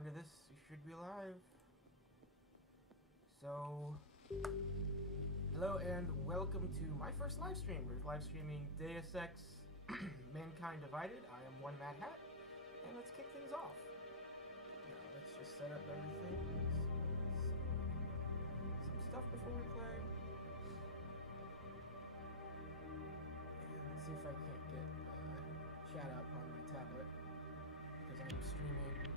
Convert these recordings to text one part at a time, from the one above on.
According to this, you should be live. So, hello and welcome to my first live stream. We're live streaming Deus Ex Mankind Divided. I am one Mad Hat, and let's kick things off. Now, let's just set up everything. Some stuff before we play. And let's see if I can't get chat up on my tablet, because I'm streaming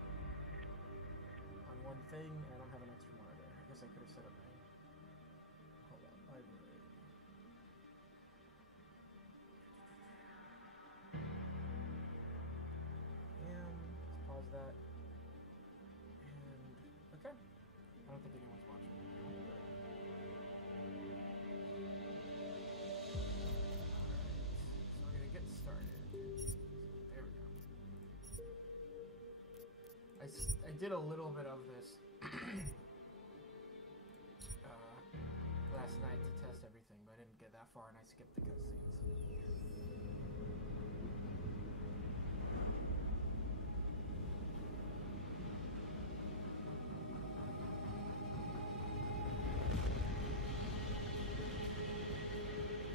on one thing and I don't have an extra monitor. I guess I could have set up my... Hold on, library. And let's pause that. And okay. I don't think anyone's watching right now, but... So we're gonna get started. There we go. I did a little bit of this last night to test everything, but I didn't get that far and I skipped the cutscenes.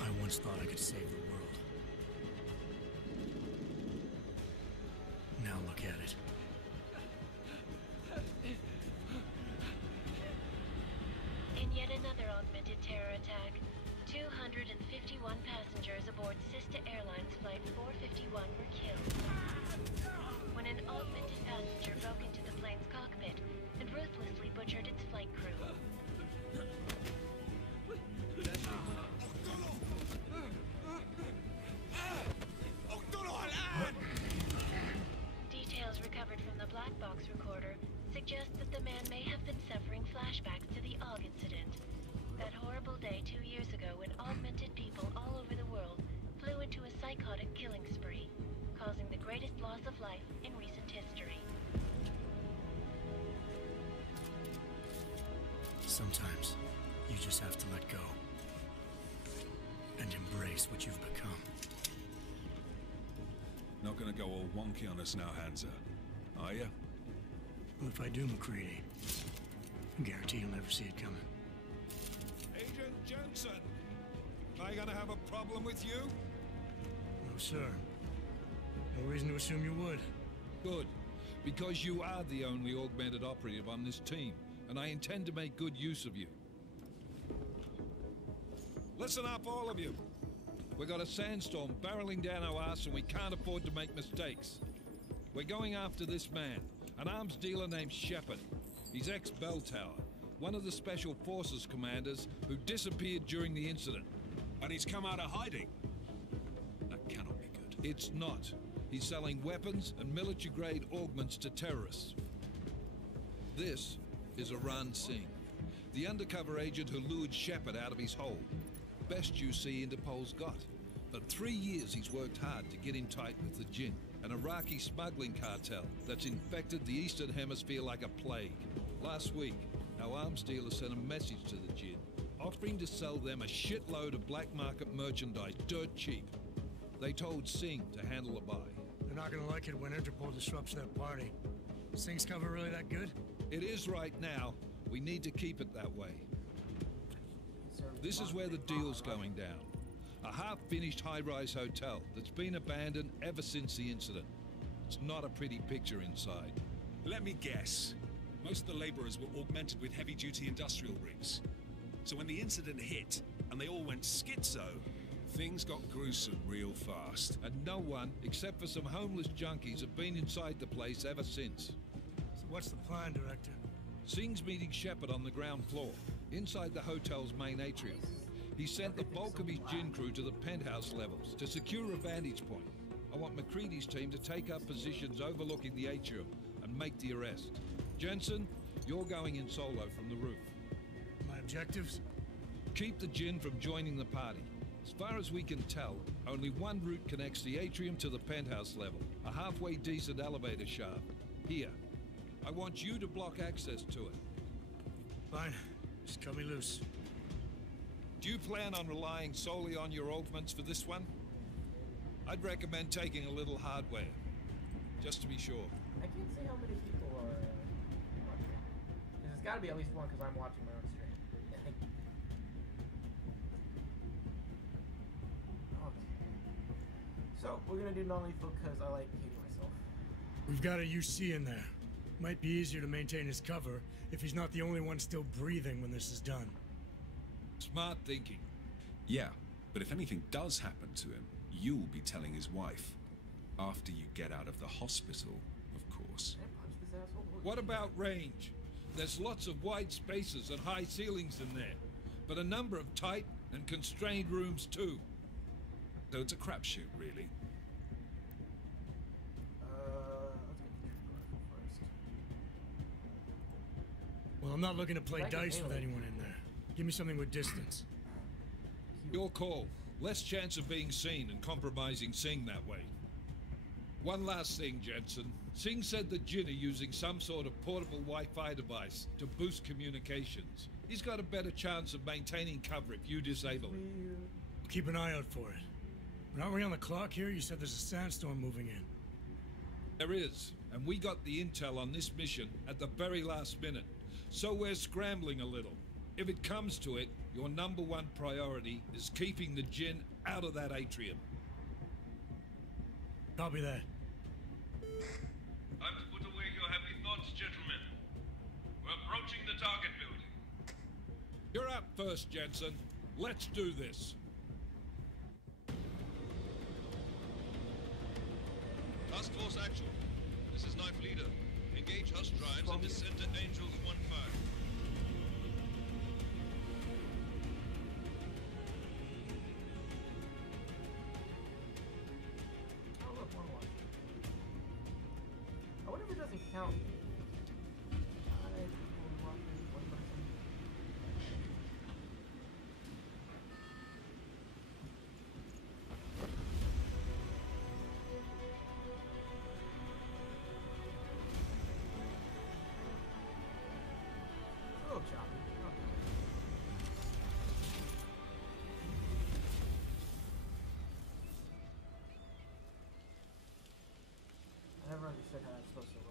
I once thought I could save the world. Now look at it. In yet another augmented terror attack, 251 passengers aboard Sister Airlines Flight 451 were killed when an augmented passenger broke into the plane's cockpit and ruthlessly butchered its flight crew. Details recovered from the black box recorder suggest that the man may have been suffering flashbacks to the AUG incident. That horrible day 2 years ago when augmented people all over the world flew into a psychotic killing spree, causing the greatest loss of life in recent history. Sometimes, you just have to let go. And embrace what you've become. Not gonna go all wonky on us now, Hansa, are you? Well, if I do, McCready, I guarantee you'll never see it coming. Agent Jensen! Am I gonna have a problem with you? No, sir. No reason to assume you would. Good. Because you are the only augmented operative on this team, and I intend to make good use of you. Listen up, all of you. We've got a sandstorm barreling down our arse and we can't afford to make mistakes. We're going after this man, an arms dealer named Shepard. He's ex-Bell Tower, one of the Special Forces commanders who disappeared during the incident. And he's come out of hiding. That cannot be good. It's not. He's selling weapons and military-grade augments to terrorists. This is Aran Singh, the undercover agent who lured Shepard out of his hole. Best you see Interpol's got. For 3 years he's worked hard to get in tight with the Jinn, an Iraqi smuggling cartel that's infected the Eastern Hemisphere like a plague. Last week, our arms dealer sent a message to the Jinn, offering to sell them a shitload of black market merchandise dirt cheap. They told Singh to handle the buy. They're not gonna like it when Interpol disrupts that party. Singh's cover really that good? It is right now. We need to keep it that way. This is where the deal's going down. A half-finished high-rise hotel that's been abandoned ever since the incident. It's not a pretty picture inside. Let me guess. Most of the laborers were augmented with heavy-duty industrial rigs. So when the incident hit, and they all went schizo, things got gruesome real fast. And no one, except for some homeless junkies, have been inside the place ever since. So what's the plan, Director? Singh's meeting Shepard on the ground floor, inside the hotel's main atrium. He sent the bulk of his Jinn crew to the penthouse levels to secure a vantage point. I want McCready's team to take up positions overlooking the atrium and make the arrest. Jensen, you're going in solo from the roof. My objectives? Keep the Jinn from joining the party. As far as we can tell, only one route connects the atrium to the penthouse level, a halfway decent elevator shaft. Here. I want you to block access to it. Fine. Just cut me loose. Do you plan on relying solely on your augments for this one? I'd recommend taking a little hardware, just to be sure. I can't see how many people are gotta be at least one because I'm watching my own stream. Okay. So, we're gonna do non-lethal because I like hating myself. We've got a UC in there. Might be easier to maintain his cover if he's not the only one still breathing when this is done. Smart thinking. Yeah, but if anything does happen to him, you'll be telling his wife. After you get out of the hospital, of course. Can I punch this asshole? What about range? There's lots of wide spaces and high ceilings in there, but a number of tight and constrained rooms too. So it's a crapshoot, really. Let's get the trigger rifle first. Well, I'm not looking to play Like an dice with alien. anyone in there. Give me something with distance. Your call. Less chance of being seen and compromising Singh that way. One last thing, Jensen. Singh said that Jin are using some sort of portable Wi-Fi device to boost communications. He's got a better chance of maintaining cover if you disable it. Keep an eye out for it. But aren't we on the clock here? You said there's a sandstorm moving in. There is, and we got the intel on this mission at the very last minute. So we're scrambling a little. If it comes to it, your #1 priority is keeping the Jin out of that atrium. Copy that. Time to put away your happy thoughts, gentlemen. We're approaching the target building. You're up first, Jensen. Let's do this. Task Force Actual. This is Knife Leader. Engage Hush drives and descend to Angels 1-5. Oh, look, 1-1. I wonder if it doesn't count. One person. A little choppy. Okay. I never understood how that's supposed to work.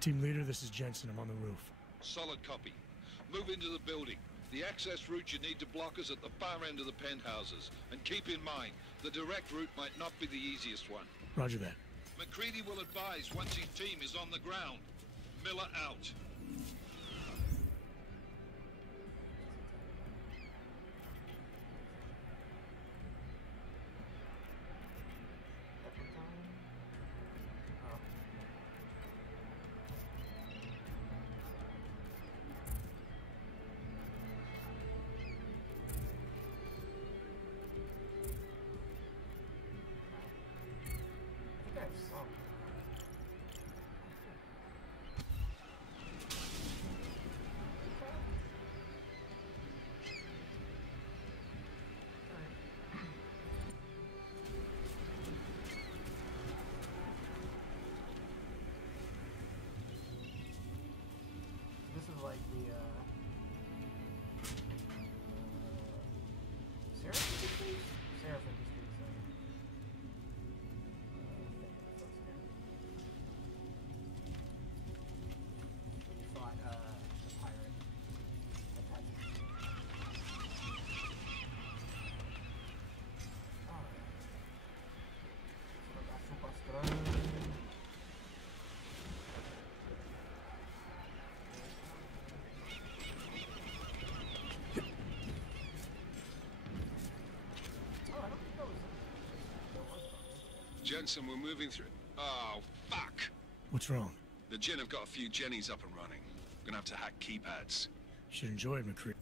Team leader, this is Jensen. I'm on the roof. Solid copy. Move into the building. The access route you need to block is at the far end of the penthouses. And keep in mind, the direct route might not be the easiest one. Roger that. McCready will advise once his team is on the ground. Miller out. Oh. I think I have some. This is like the Seraph Industries? Seraph Industries, when you fought the pirate attachment. Alright. So that's super strong. Oh, I don't think that was Jensen, we're moving through. Oh, fuck! What's wrong? The Jin have got a few Jennies up and running. We're gonna have to hack keypads. You should enjoy it, McCree.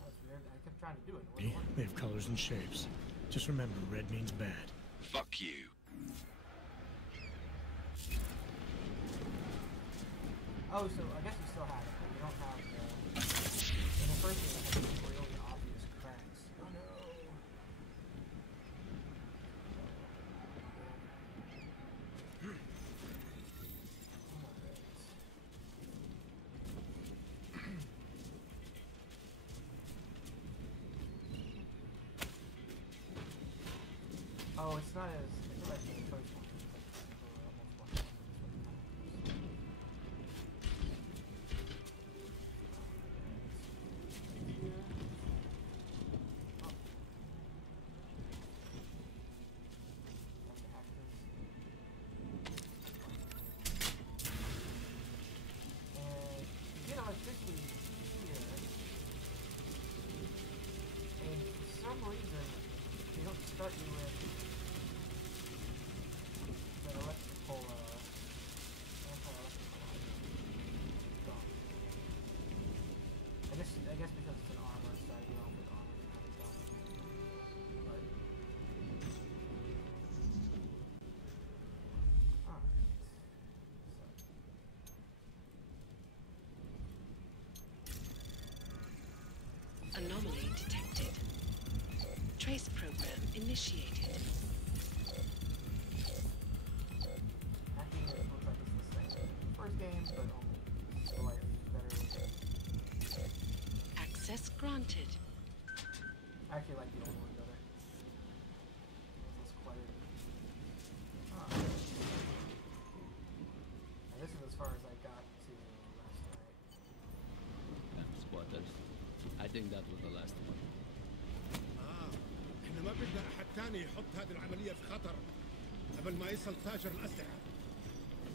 That's weird. I kept trying to do it. And it wasn't working. They have colors and shapes. Just remember, red means bad. Fuck you. Oh, so I guess you still have it, but you don't have the... first game had some really obvious cracks. Oh no. Oh, it's not as like the first one. Start you with the electrical, anti-electrical gun. I guess because it's an armor, so you know, with armor you kind of don't. But alright. Anomaly detected. Trace program initiated. Hacking it looks like it's the same first game, but only slightly better. Access granted. I actually like the old one better. It's less cluttered. And this is as far as I got to last night. Squatters. I think that was the last one. احنا ما بدنا احد تاني يحط هذه العملية في خطر قبل ما يصل تاجر الأسلحة.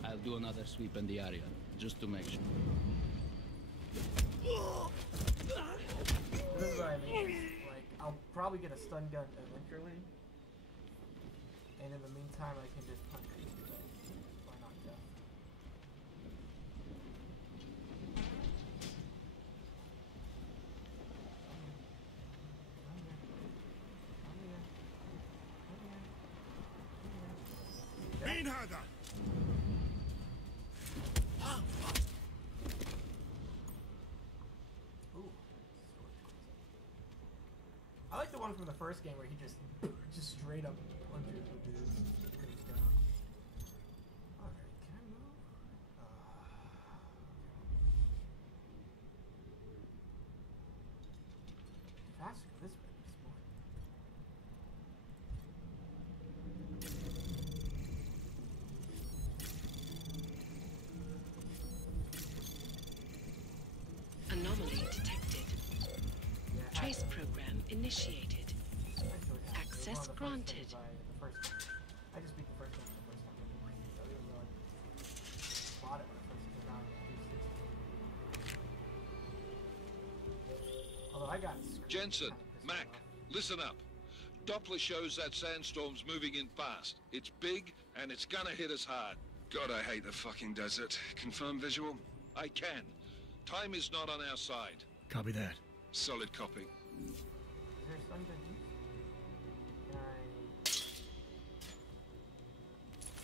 I'll do another sweep in the area, just to make sure. This is what I mean. Like, I'll probably get a stun gun eventually. And in the meantime, I can just punch people. But why not death? مين هذا؟ Ooh. I like the one from the first game where he just straight up punches the dude when he's down. Alright, can I move? Faster this way, this more. Anomaly detected. Yeah, Trace program initiated. Access granted. I just beat the first one the first time. So even though I bought it when it first came out, although I got Jensen, Mac, listen up. Doppler shows that sandstorm's moving in fast. It's big, and it's gonna hit us hard. God, I hate the fucking desert. Confirm visual? I can. Time is not on our side. Copy that. Solid copy. Is there some good use?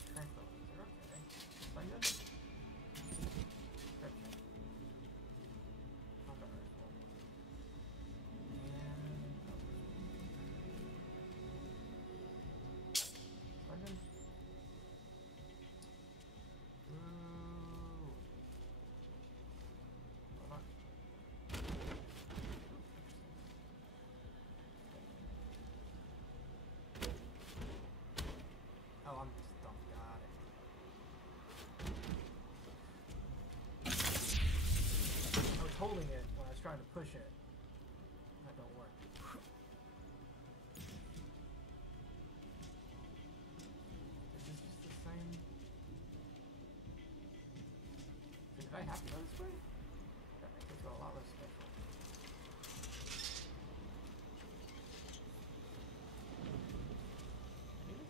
Can I tranquilizer? Okay. Stun gun? Okay. Combat rifle. And stun gun? Ooh. Why not? Oh, I'm just dumb. Got it. I was holding it when I was trying to push it. That don't work. Is this just the same? Did I have to go this way? That makes it go a lot less special. Maybe?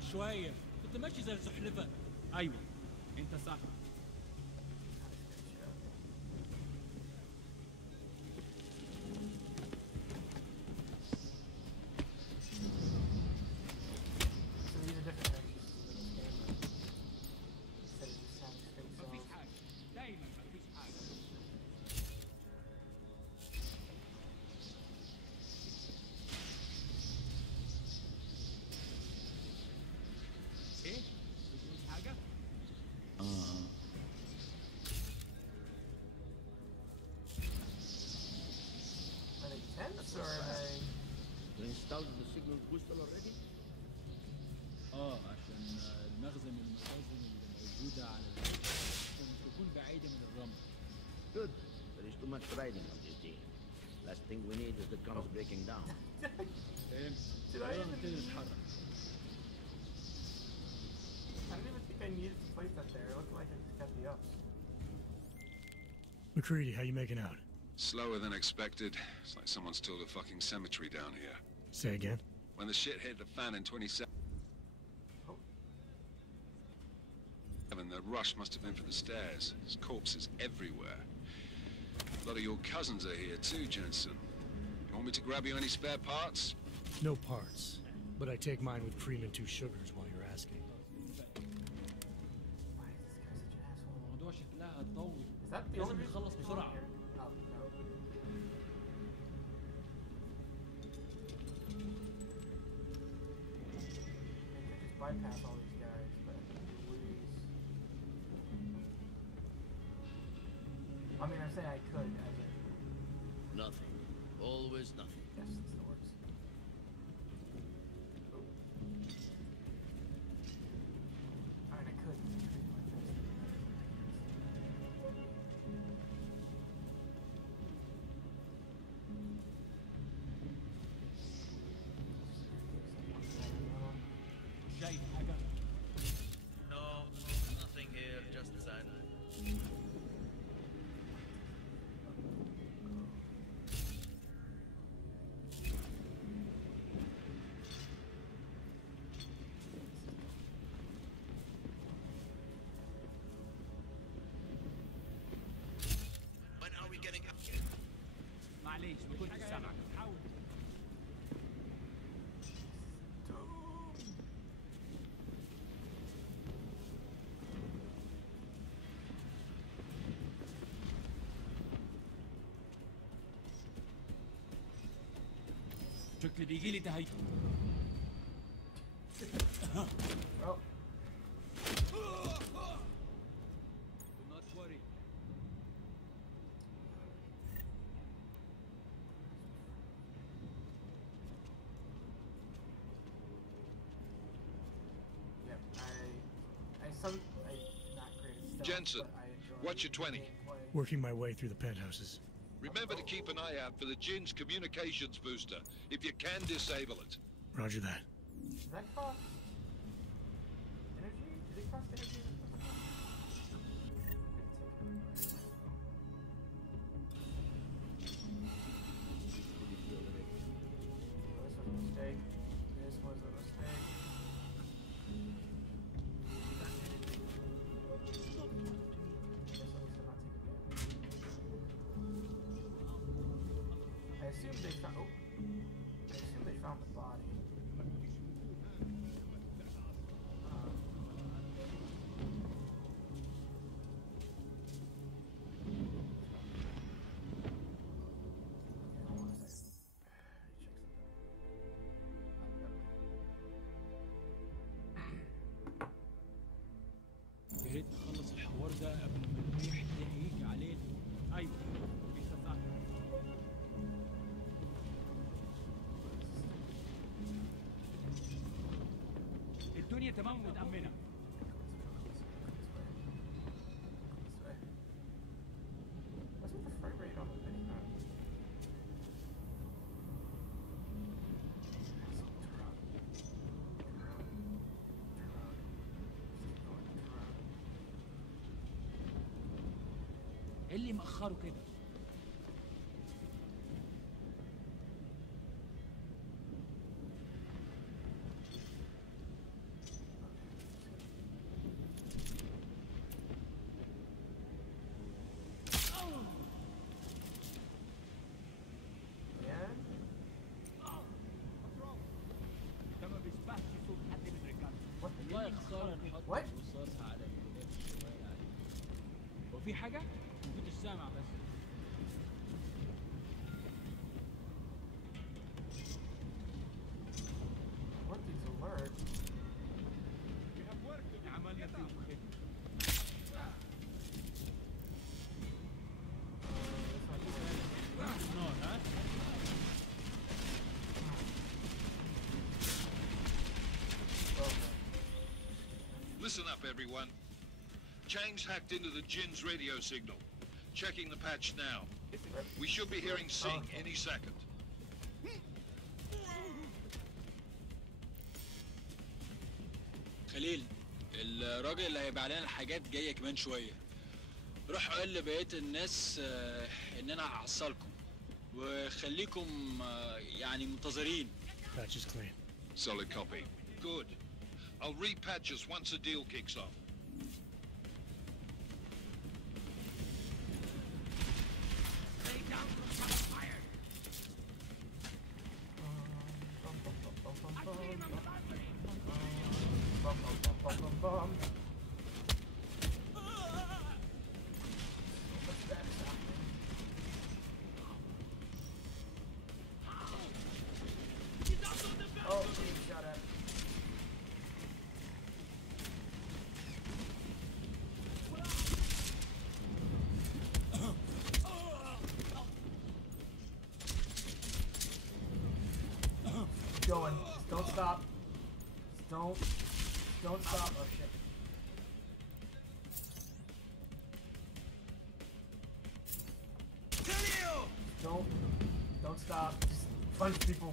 معك شوية، انت ماشي زي الزحلفة. ايوه انت صح. مفيش حاجة، دايما مفيش حاجة. ايه؟ مفيش حاجة؟ You installed the signal booster already? عشان المخزن المخازن اللي موجودة على الهواء تكون بعيدة من الرمل. Good. There is too much riding on this deal. Last thing we need is the comms breaking down. فهمت. Did I يلا even نبتدي need- نتحرك. I don't even think I needed to place that there. It looked like it got the ups. McCready, how you making out? Slower than expected. It's like someone's tilled a fucking cemetery down here. Say again? When the shit hit the fan in 27, the rush must have been for the stairs. There's corpses everywhere. A lot of your cousins are here too, Jensen. You want me to grab you any spare parts? No parts. But I take mine with cream and 2 sugars while you're asking. Why is this guy such an asshole? الموضوع شكلها هتطول. Is that the لازم only نخلص reason بسرعة. here? Oh, no. I could just bypass all these guys, but Louise. I mean, I'm saying I could, as in, Nothing. Always nothing. yes, this still works. Oh. I mean, I could bypass it. شايف حاجة؟ No, nothing here, just design. When are we getting up here? معليش ما كنتش سامعك. حاول. شكلي بيجي لي تهيؤ. Well, Do not worry. yeah, I'm not great at stealth, Jensen, but I enjoy what's your 20? gameplay. Working my way through the penthouses. Remember to keep an eye out for the Jin's communications booster. If you can, disable it. Roger that. Does that cost energy? Did it cost energy? This was a mistake. This was a mistake. Guess at least I'm not taking damage. I assume they found. Oh. I assume they found the body. يا ريت نخلص الحوار ده قبل ما الريح ده هيجي علينا. ايوه انت صح. الدنيا تمام ومتأمنة. What's with the frame rate on the mini map? ايه اللي مأخره كده؟ وصلنا نحط What? رصاصها على اليمين شوية على اليمين. هو في حاجة؟ ما كنتش سامع بس. What these alert? عملنا فيهم خدمة. النار ها؟ Listen up, everyone. Chang's hacked into the Jin's radio signal. Checking the patch now. We should be hearing Sing any second. خليل الراجل اللي هيبيع لنا الحاجات جاية كمان شوية. روح قول لبقية الناس إن أنا هحصلكم وخليكم يعني منتظرين. Patch is clean. Solid copy. Good. I'll repatch us once the deal kicks off. Oh, being shot at. Going. Just don't stop. Just don't stop. Oh shit. Don't stop. Just punch people.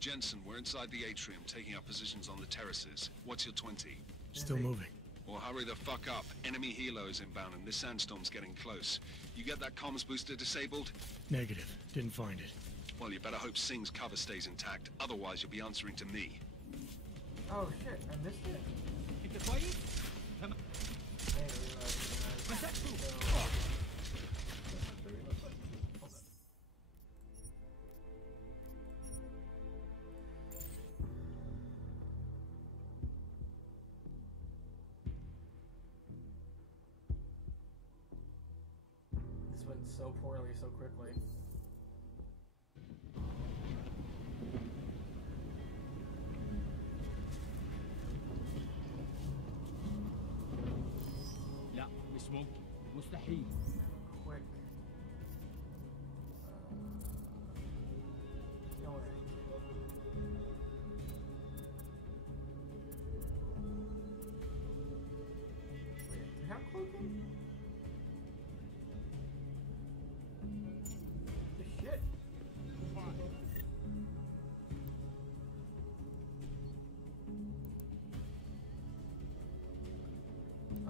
Jensen, we're inside the atrium, taking up positions on the terraces. What's your 20? Still moving. Well, hurry the fuck up. Enemy helo is inbound and this sandstorm's getting close. You get that comms booster disabled? Negative. Didn't find it. Well, you better hope Singh's cover stays intact. Otherwise, you'll be answering to me. Oh shit, I missed it. أنت كويس؟ I didn't realize. مسكته. This went so poorly so quickly. لا مش ممكن مستحيل. Quick. No way. Wait, do you have cloaking? The shit.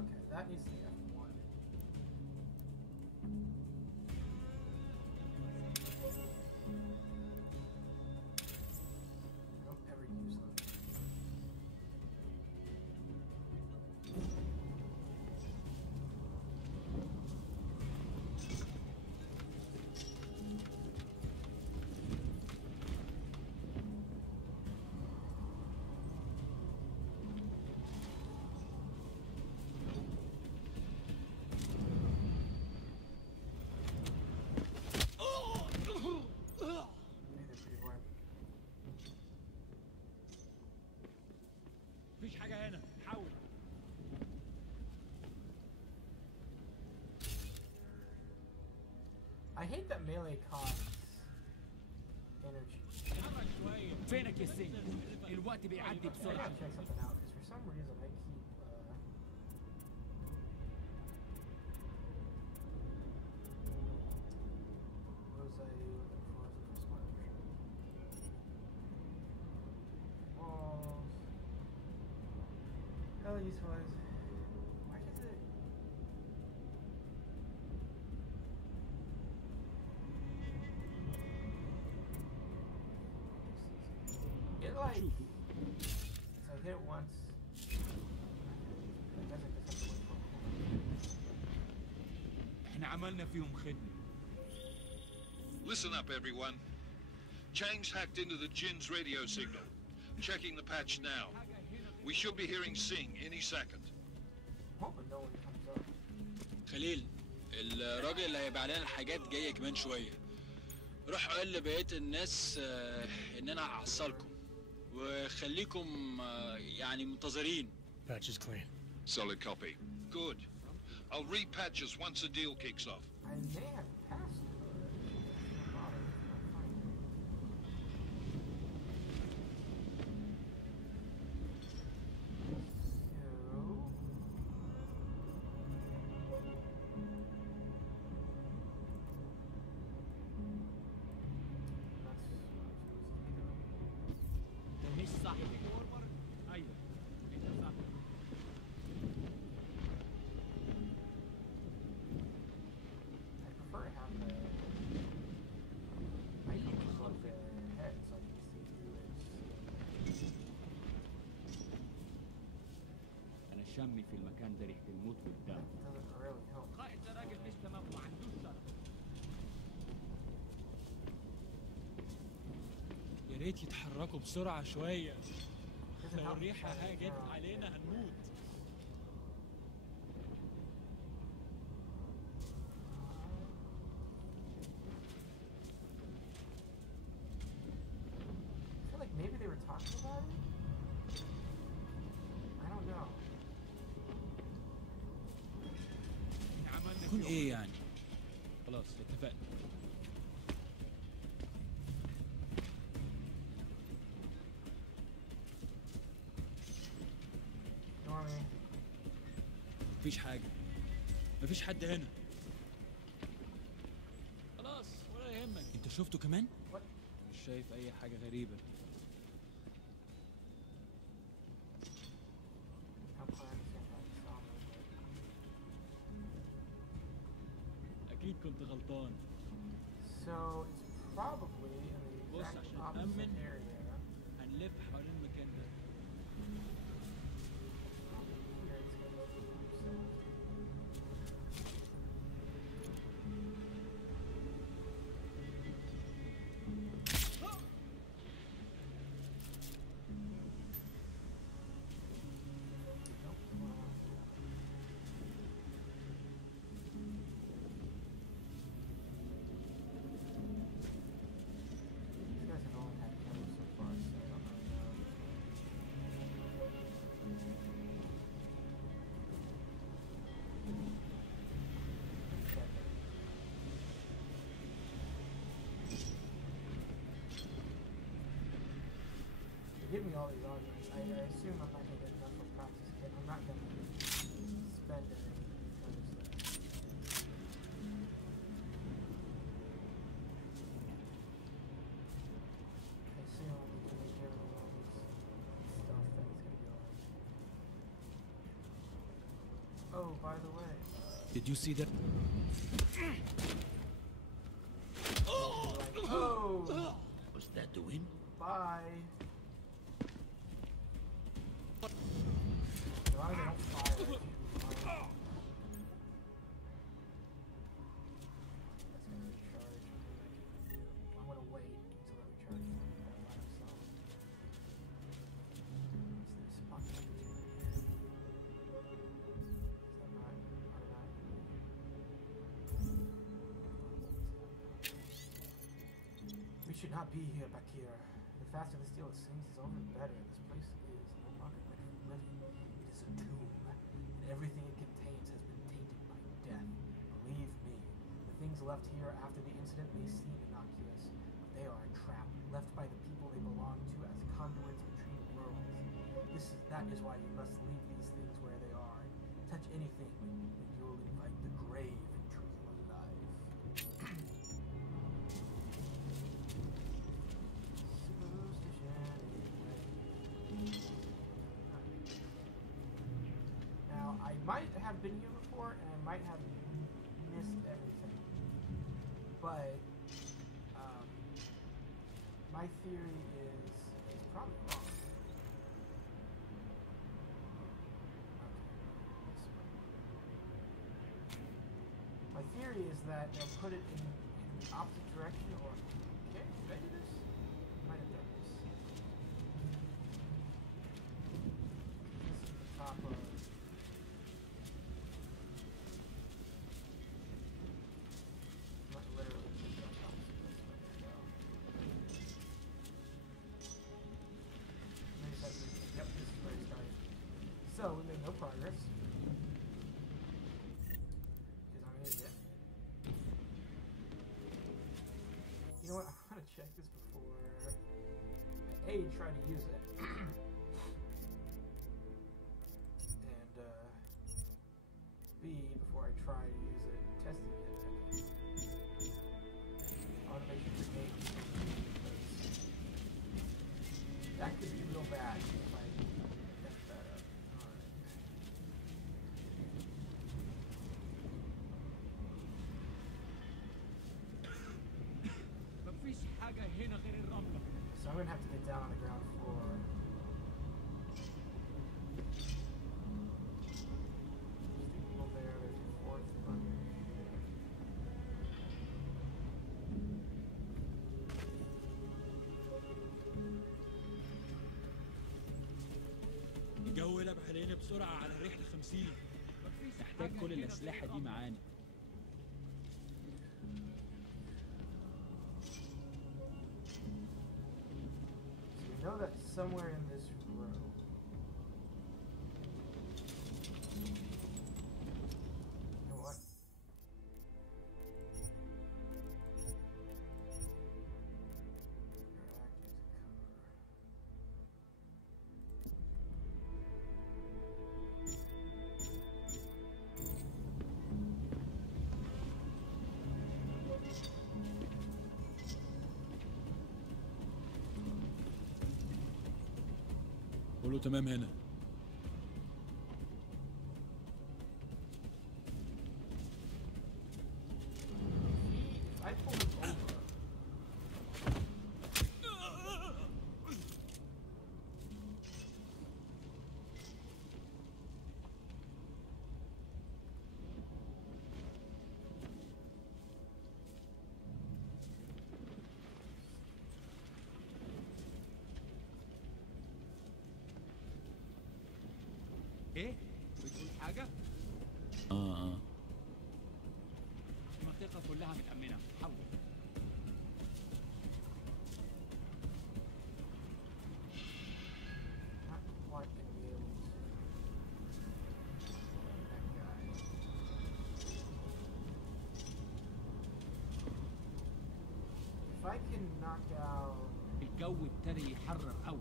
Okay, that needs to be F1. I don't ever use them. Hey, they're pretty warm. مفيش حاجة هنا. حاول. I hate that melee costs energy. تحرك شوية. فينك يا سيد؟ الوقت بيعدي I بسرعة. gotta check something out because for some reason I keep. What was I looking for as a smart version? Walls. LEDs wise. Why does it? It like. شوفوا. So I hit it once. I guess I just have to wait for it. احنا عملنا فيهم خدمة. Listen up, everyone. Chang's hacked into the Jin's radio signal. Checking the patch now. We should be hearing Sing any second. Hoping no one comes up. خليل، الراجل اللي هيبقى علينا الحاجات جاية كمان شوية. روح قول لبقية الناس ان انا هحصلكم وخليكم يعني منتظرين. Patch is clean. Solid copy. Good. I'll repatch us once the deal kicks off. I may have passed it already. No bother. مش صح. ايوه انت صح. I prefer to have the icon above their head so I can see through it. انا شامي في المكان ده ريحه الموت والدم. That doesn't really help. قائد ده راجل مش تمام وما عندوش شرف. يا ريت يتحركوا بسرعه شويه. لو الريحه هاجت علينا هنموت. I feel like maybe they were talking about it? I don't know. يكون ايه يعني؟ خلاص اتفقنا. Normie. مفيش حاجة. مفيش حد هنا. خلاص ولا يهمك. انت شفته كمان؟ What? مش شايف أي حاجة غريبة. I'm planning to get that song. أكيد كنت غلطان. So it's probably in the بص exact عشان opposite نأمن area. هنلف حوالين المكان ده. These guys have only had cameras so far, so I don't really know. Give me all these arguments. I assume I'm not going to get enough of practice kit. I'm not going to spend anything because I assume I'm going to give me all this stuff that it's going to go on. Oh, by the way, Did you see that? oh! What's that doing? Bye. As long as I don't fire, I should be fine. That's gonna recharge. I'm gonna wait until it recharges by myself. What's this? Pocket opportunity. Is that not automatic? We should not be here, Bakir. The faster this deal sings is over, the better. This place is no longer meant for living. It is a tomb, and everything it contains has been tainted by death. Believe me, the things left here after the incident may seem innocuous, but they are a trap left by the people they belong to as conduits between worlds. That is why you must leave these things where they are. Touch anything, and you will invite the grave into your life. Now, I might have been here before, and I might have missed everything, but my theory is probably wrong. My theory is that they'll put it in the opposite direction, or okay, did I do this? So we made no progress. Because I'm an idiot. You know what? I want to check this before I A, try to use it. And B, before I try to use it, testing it. I want to make sure the game is that could be real bad if I mess that up. Alright. مفيش حاجة هنا غير الرملة. So I'm gonna have to get down on the ground floor. There's two people there, there's a fourth button. الجو قلب علينا بسرعة على رحلة 50. محتاج كل الأسلحة دي معانا. So we know that somewhere in this row. You know what? Your act is a cover. كله تمام هنا. I pulled it over. إيه؟ بتقول حاجة؟ المنطقة كلها متأمنة. حول. Not quite gonna be able to. That guy. If I can knock out. الجو ابتدى يحرر قوي.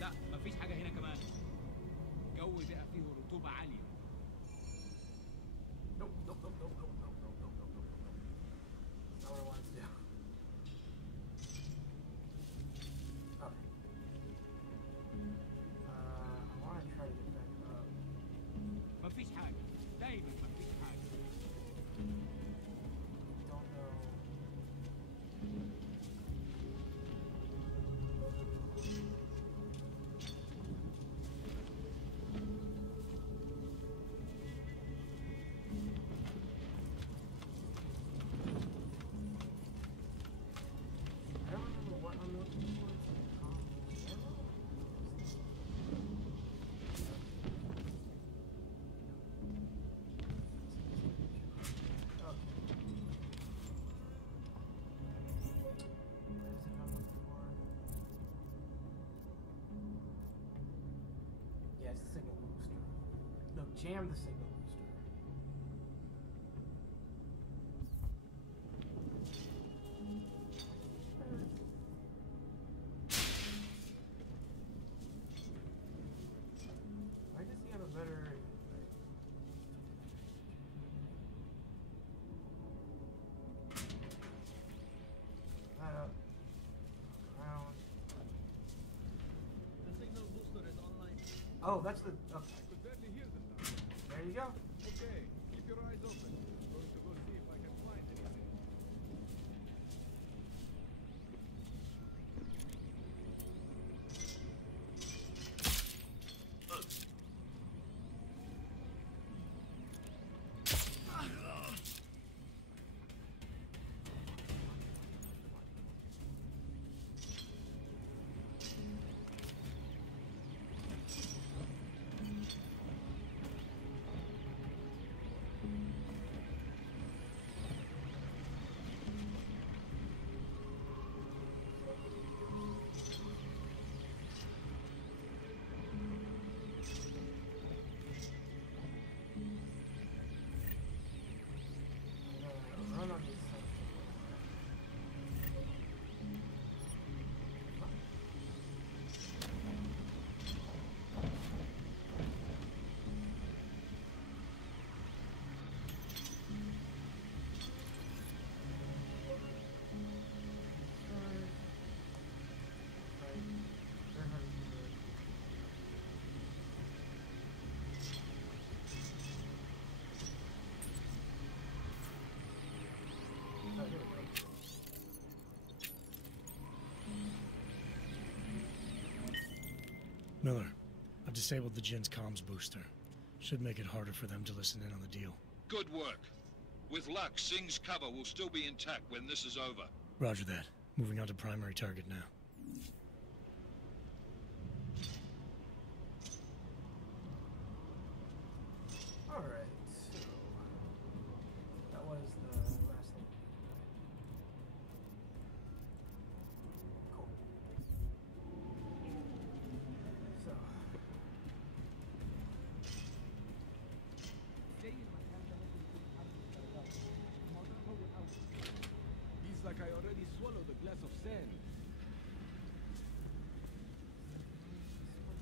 لا مفيش حاجة هنا كمان. الجو بقى فيه رطوبة عالية. Nope, nope, nope, nope, nope, nope, nope, nope, nope, nope, nope. That's not what I wanted to do. Okay. I want to try to get back up. مفيش حاجة. دايما مفيش حاجة. Don't know. I don't remember what I'm looking for. It's like ammo? Okay. What is it I'm looking for? Yeah, it's the signal booster. No, jam the signal booster. Why does he have a better... That up. Around. The signal booster is online. Oh, that's the... Okay. I could barely hear the sound. There you go. Okay, keep your eyes open. I'm going to go see if I can find anything. disabled the Jin's comms booster. Should make it harder for them to listen in on the deal. Good work. With luck, Singh's cover will still be intact when this is over. Roger that. Moving on to primary target now. Alright, so that was the last thing. Cool. So Feels like I already swallowed a glass of sand.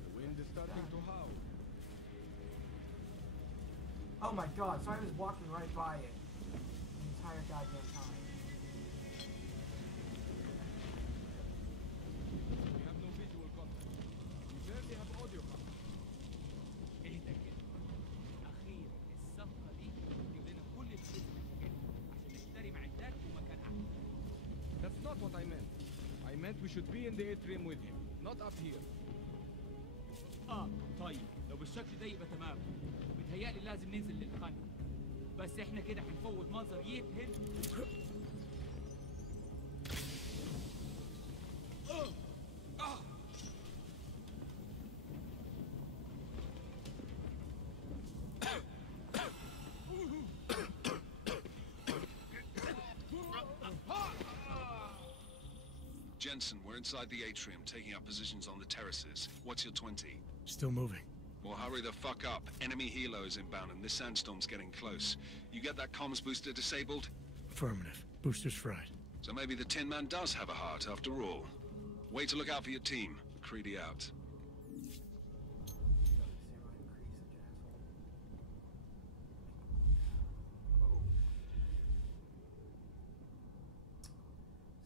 The wind is starting to howl. oh my god, so I was walking right by it the entire goddamn time. We have no visual contact. We barely have audio contact. اهدى كده. أخيرا الصفقة دي تجيب لنا كل الفلوس اللي محتاجينها عشان نشتري معدات ومكان أحسن. That's not what I meant. I meant we should be in the atrium with him, not up here. طيب لو بالشكل ده يبقى تمام. متهيألي لازم ننزل للخندق. بس احنا كده هنفوت منظر يبهر. Jensen, we're inside the atrium, taking up positions on the terraces. What's your 20? Still moving. Well, hurry the fuck up. Enemy helo is inbound and this sandstorm's getting close. You get that comms booster disabled? Affirmative. Booster's fried. So maybe the Tin Man does have a heart after all. Way to look out for your team. Creedy out.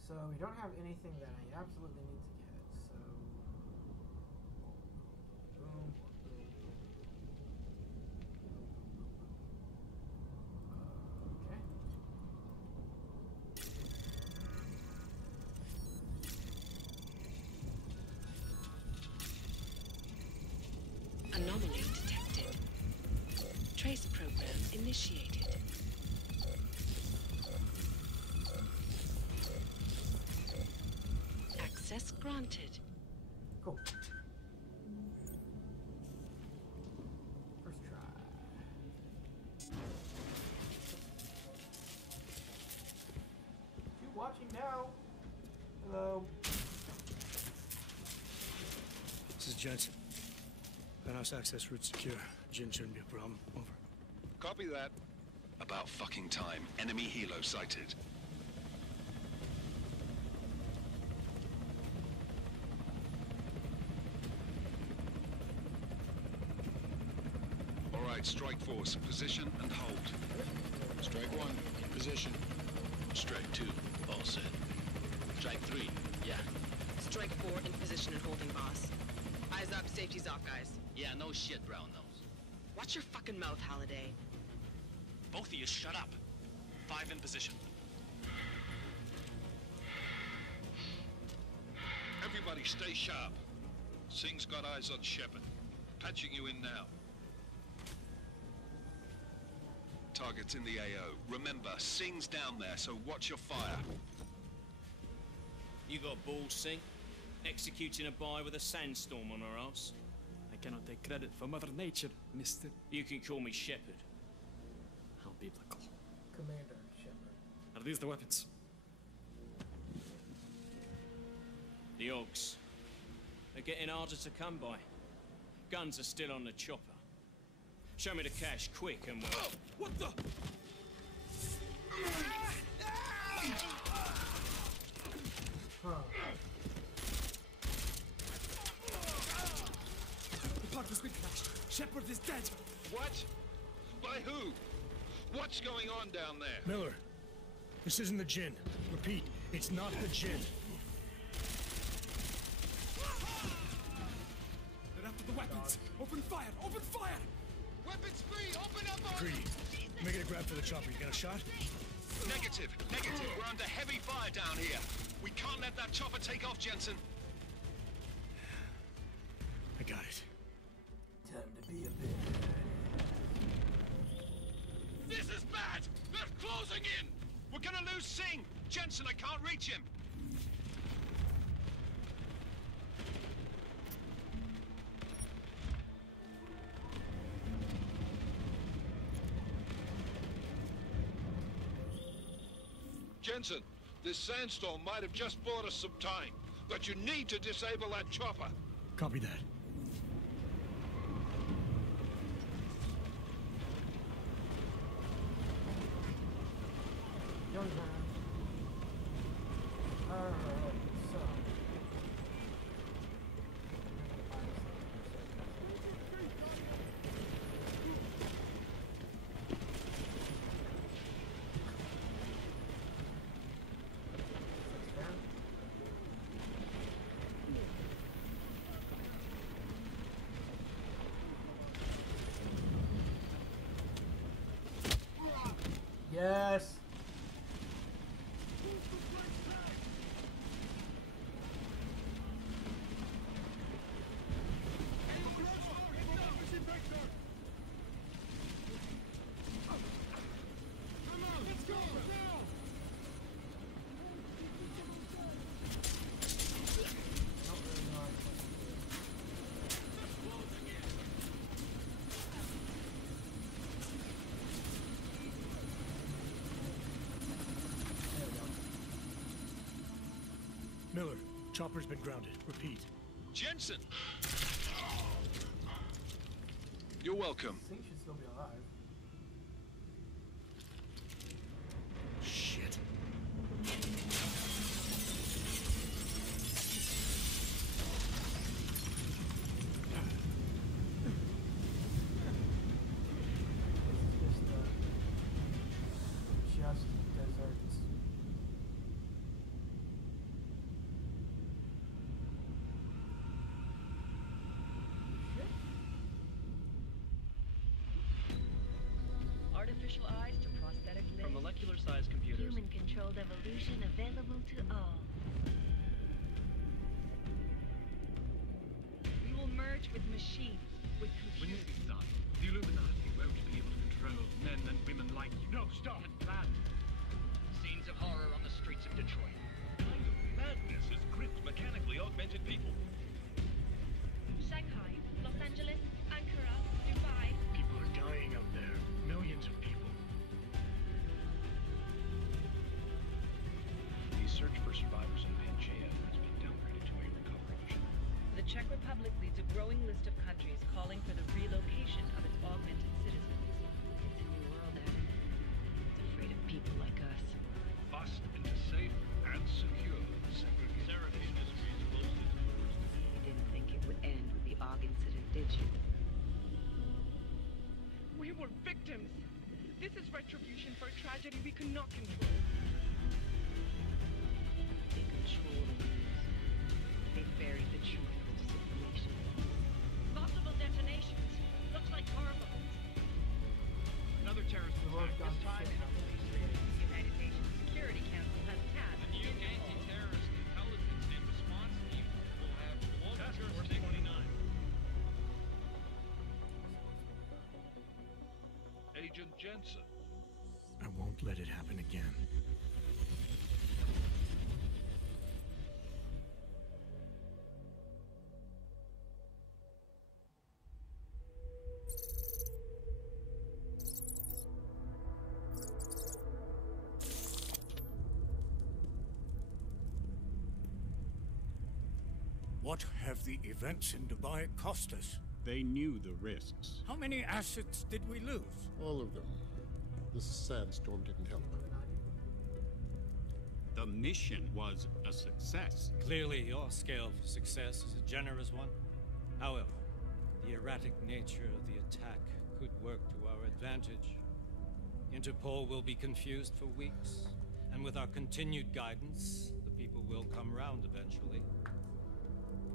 So we don't have anything that I absolutely need to get, so boom, boom, boom. Okay. Anomaly detected. Trace program initiated. Access granted. Cool. First try. You watching now? Hello. This is Jensen. Penthouse access route secure. Jin shouldn't be a problem. Over. Copy that. About fucking time. Enemy helo sighted. All right, strike force. Position and hold. Strike 1, in position. Strike 2, all set. Strike 3, yeah. Strike 4 in position and holding, boss. Eyes up, safety's off, guys. Yeah, no shit, brown nose. Watch your fucking mouth, Halliday. Both of you shut up. 5 in position. Everybody stay sharp. Singh's got eyes on Shepard. Patching you in now. Target's in the AO. Remember, Singh's down there, so watch your fire. You got balls, Singh? Executing a buy with a sandstorm on our ass? I cannot take credit for Mother Nature, mister. You can call me Shepard. How biblical. Commander Shepard. Are these the weapons? The Ogs. They're getting harder to come by. Guns are still on the chopper. Show me the cash, quick, and we'll... Oh, what the? Huh. The part has been crashed. Shepard is dead. What? By who? What's going on down there? Miller, this isn't the Jinn. Repeat, it's not the Jinn. They're after the weapons. Open fire! Open fire! Weapons free! Open up on... Greedy, making a grab for the chopper. You got a shot? Negative. Negative. We're under heavy fire down here. We can't let that chopper take off, Jensen. I got it. gonna lose Singh! Jensen, I can't reach him! Jensen, this sandstorm might have just bought us some time, but you need to disable that chopper. Copy that. Young man. Alright, so. Yes. Miller, chopper's been grounded. Repeat. Jensen! You're welcome. I think she'd still be alive. Shit. Just deserts. Artificial eyes to prosthetic limbs. From molecular-sized computers. Human-controlled evolution available to all. We will merge with machines, with When computers. this is done, the Illuminati won't be able to control men and women like you. No, stop! Plan. Scenes of horror on the streets of Detroit. What kind of madness has gripped mechanically augmented people? Shanghai, Los Angeles, Ankara, Dubai. People are dying out there. Millions of people. The search for survivors in Pangaea has been downgraded to a recovery mission. The Czech Republic leads a growing list of countries calling for the relocation of its augmented citizens. It's a new world, Adam. It's afraid of people like us. Bust into safe and secure segregation. Seraphine Industries closed its doors. You didn't think it would end with the AUG incident, did you? We were victims. This is retribution for a tragedy we could not control. They control the news. They buried the truth with disinformation. Possible detonations. Looks like horrible. Another terrorist attack, this time in a police station. The United Nations Security Council has tasked The new anti-terrorist intelligence and response team will have Task Force 29. Agent Jensen. I won't let it happen again. What have the events in Dubai cost us? They knew the risks. How many assets did we lose? All of them. The sandstorm didn't help. The mission was a success. Clearly, your scale of success is a generous one. However, the erratic nature of the attack could work to our advantage. Interpol will be confused for weeks, and with our continued guidance, the people will come round eventually.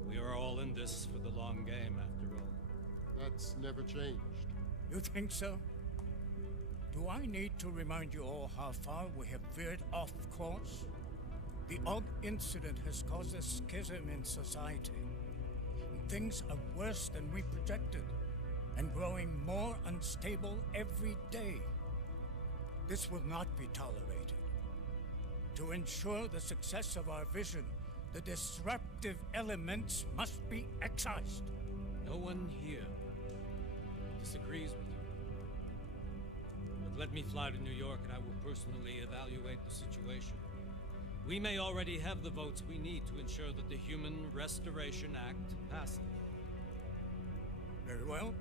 We are all in this for the long game, after all. That's never changed. You think so? Do I need to remind you all how far we have veered off course? The AUG incident has caused a schism in society. Things are worse than we projected, and growing more unstable every day. This will not be tolerated. To ensure the success of our vision, the disruptive elements must be excised. No one here disagrees with you. But let me fly to New York and I will personally evaluate the situation. We may already have the votes we need to ensure that the Human Restoration Act passes. Very well.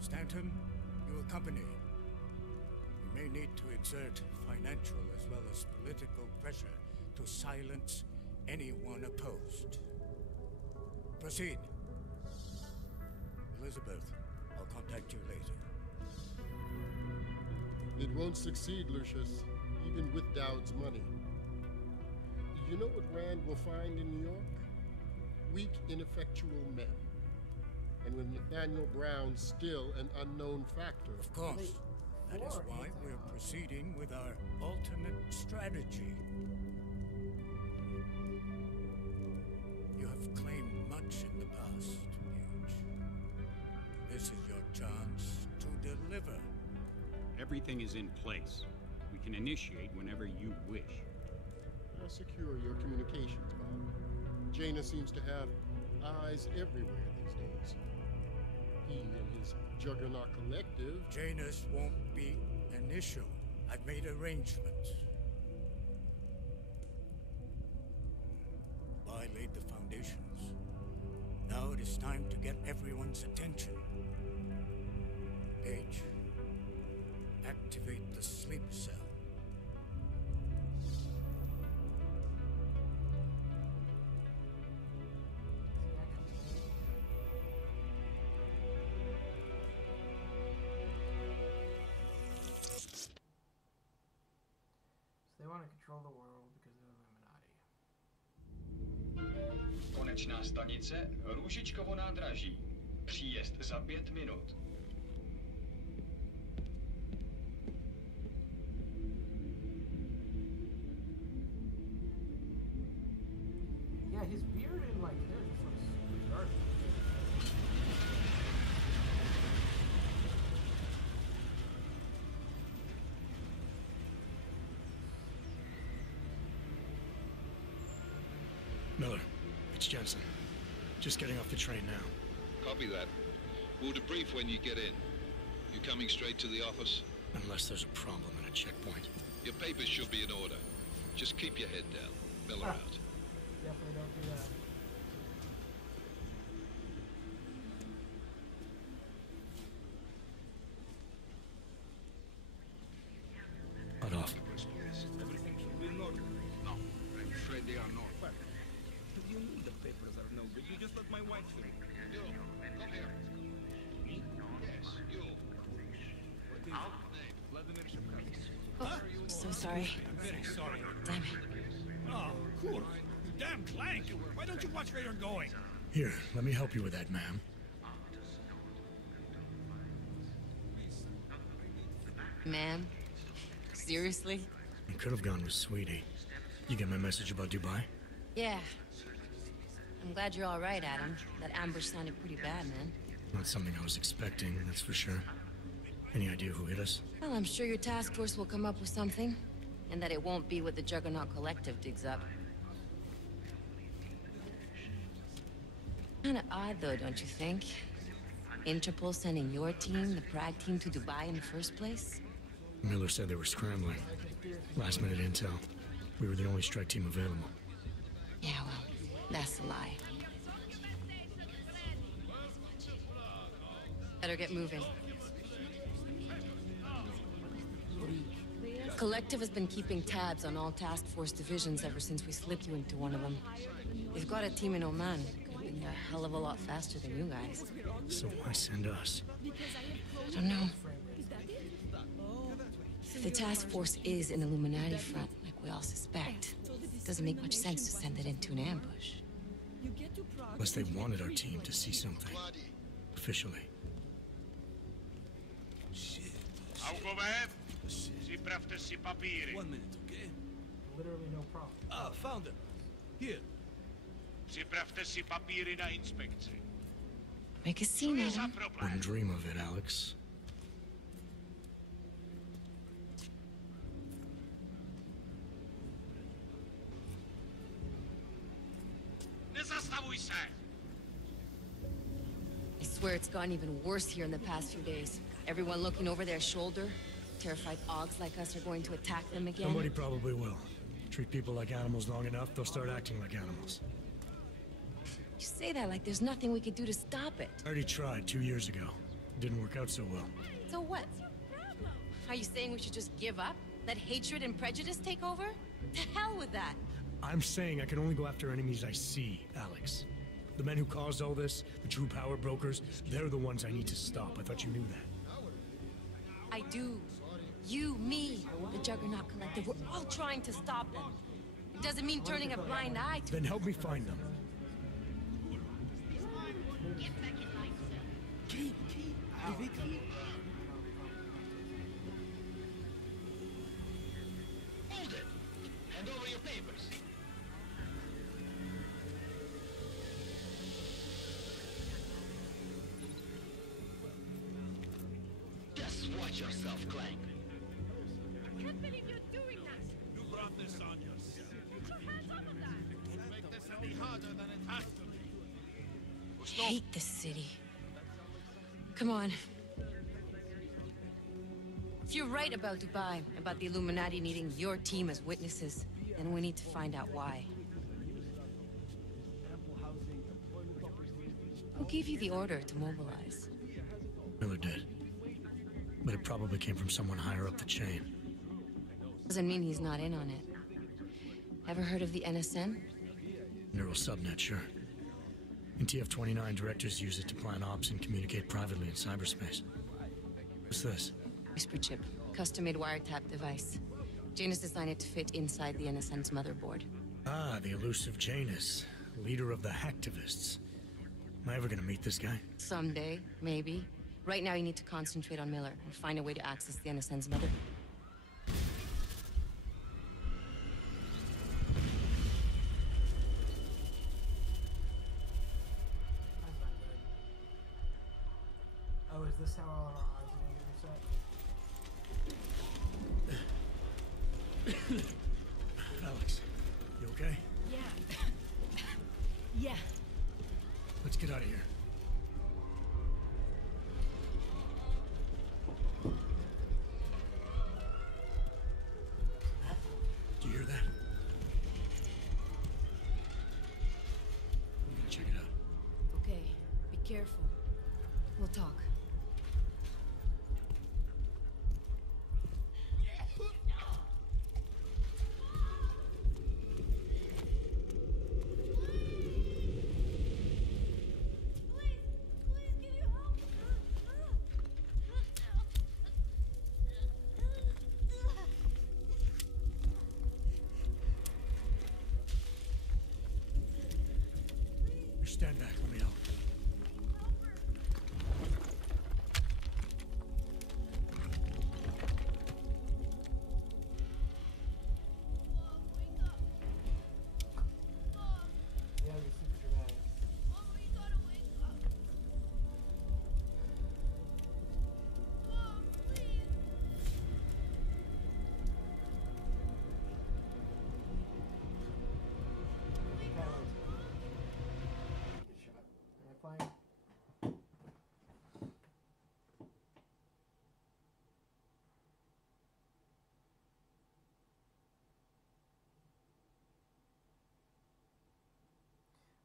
Stanton, you accompany. We may need to exert financial as well as political pressure to silence anyone opposed. Proceed. Elizabeth, I'll contact you later. It won't succeed, Lucius, even with Dowd's money. You know what Rand will find in New York? Weak, ineffectual men. And with Nathaniel Brown still an unknown factor. Of course. That is why we're proceeding with our ultimate strategy. You have claimed much in the past, Paige. This is your chance to deliver. Everything is in place. We can initiate whenever you wish. I'll secure your communications, Bob. Jaina seems to have eyes everywhere these days. He and his Juggernaut Collective... Janus won't be an issue. I've made arrangements. I laid the foundations. Now it is time to get everyone's attention. Paige, activate the sleep cell. They want to control the world because they're Illuminati. Konečná stanice, Růžičkovo nádraží. Příjezd za 5 minut. Yeah, his beard and like hair just looks pretty dark. Miller, it's Jensen. Just getting off the train now. Copy that. We'll debrief when you get in. You coming straight to the office? Unless there's a problem at a checkpoint. Your papers should be in order. Just keep your head down. Miller out. Definitely don't do that. Cut off. Everything should be in order. No, I'm afraid they are not. What? You know the papers are no good. You just let my wife through. You, come here. Me? Yes, you. What is name? Vladimir Shevkov. Oh, I'm so sorry. I'm very sorry. Damn it. Oh, cool. You damn clank. Why don't you watch where you're going? Here, let me help you with that, ma'am. Ma'am? Seriously? You could have gone with Sweetie. You get my message about Dubai? Yeah. I'm glad you're all right, Adam. That ambush sounded pretty bad, man. Not something I was expecting, that's for sure. Any idea who hit us? Well, I'm sure your task force will come up with something. And that it won't be what the Juggernaut Collective digs up. Kinda odd, though, don't you think? Interpol sending your team, the Prague team, to Dubai in the first place? Miller said they were scrambling. Last minute intel. We were the only strike team available. Yeah, well, that's a lie. Better get moving. Collective has been keeping tabs on all task force divisions ever since we slipped you into one of them. They've got a team in Oman. Could have been a hell of a lot faster than you guys. So why send us? I don't know. If the task force is an Illuminati front, like we all suspect, it doesn't make much sense to send it into an ambush. Unless they wanted our team to see something. Officially. One minute, okay? Literally no problem. Ah, found them. Here. Make a scene, Adam. Wouldn't dream of it, Alex. I swear it's gotten even worse here in the past few days. Everyone looking over their shoulder. Terrified Augs like us are going to attack them again. Somebody probably will. Treat people like animals long enough, they'll start acting like animals. You say that like there's nothing we could do to stop it. I already tried 2 years ago. Didn't work out so well. So what? Are you saying we should just give up? Let hatred and prejudice take over? To hell with that! I'm saying I can only go after enemies I see, Alex. The men who caused all this, the true power brokers, they're the ones I need to stop. I thought you knew that. I do. You, me, the Juggernaut Collective, we're all trying to stop them. It doesn't mean turning a blind eye to... Then help me find them. Hold it! Hand over your papers. Just watch yourself, Clank. I can't believe you're doing that! You brought this on yourself. Get your hands off of that! Make this any harder than it has to be. I hate this city. Come on. If you're right about Dubai, about the Illuminati needing your team as witnesses, then we need to find out why. Who gave you the order to mobilize? Miller did. But it probably came from someone higher up the chain. Doesn't mean he's not in on it. Ever heard of the NSN? Neural subnet, sure. In TF-29, directors use it to plan ops and communicate privately in cyberspace. What's this? Whisper chip. Custom-made wiretap device. Janus designed it to fit inside the NSN's motherboard. Ah, the elusive Janus. Leader of the hacktivists. Am I ever gonna meet this guy? Someday, maybe. Right now you need to concentrate on Miller and find a way to access the NSN's motherboard. Oh, is this how all our odds are going to be set? Alex, you okay? Yeah. Yeah. Let's get out of here. Do you hear that? I'm gonna check it out. Okay, be careful. We'll talk. Stand back, let me help. Yeah, you're super dramatic. Good shot. Am I playing?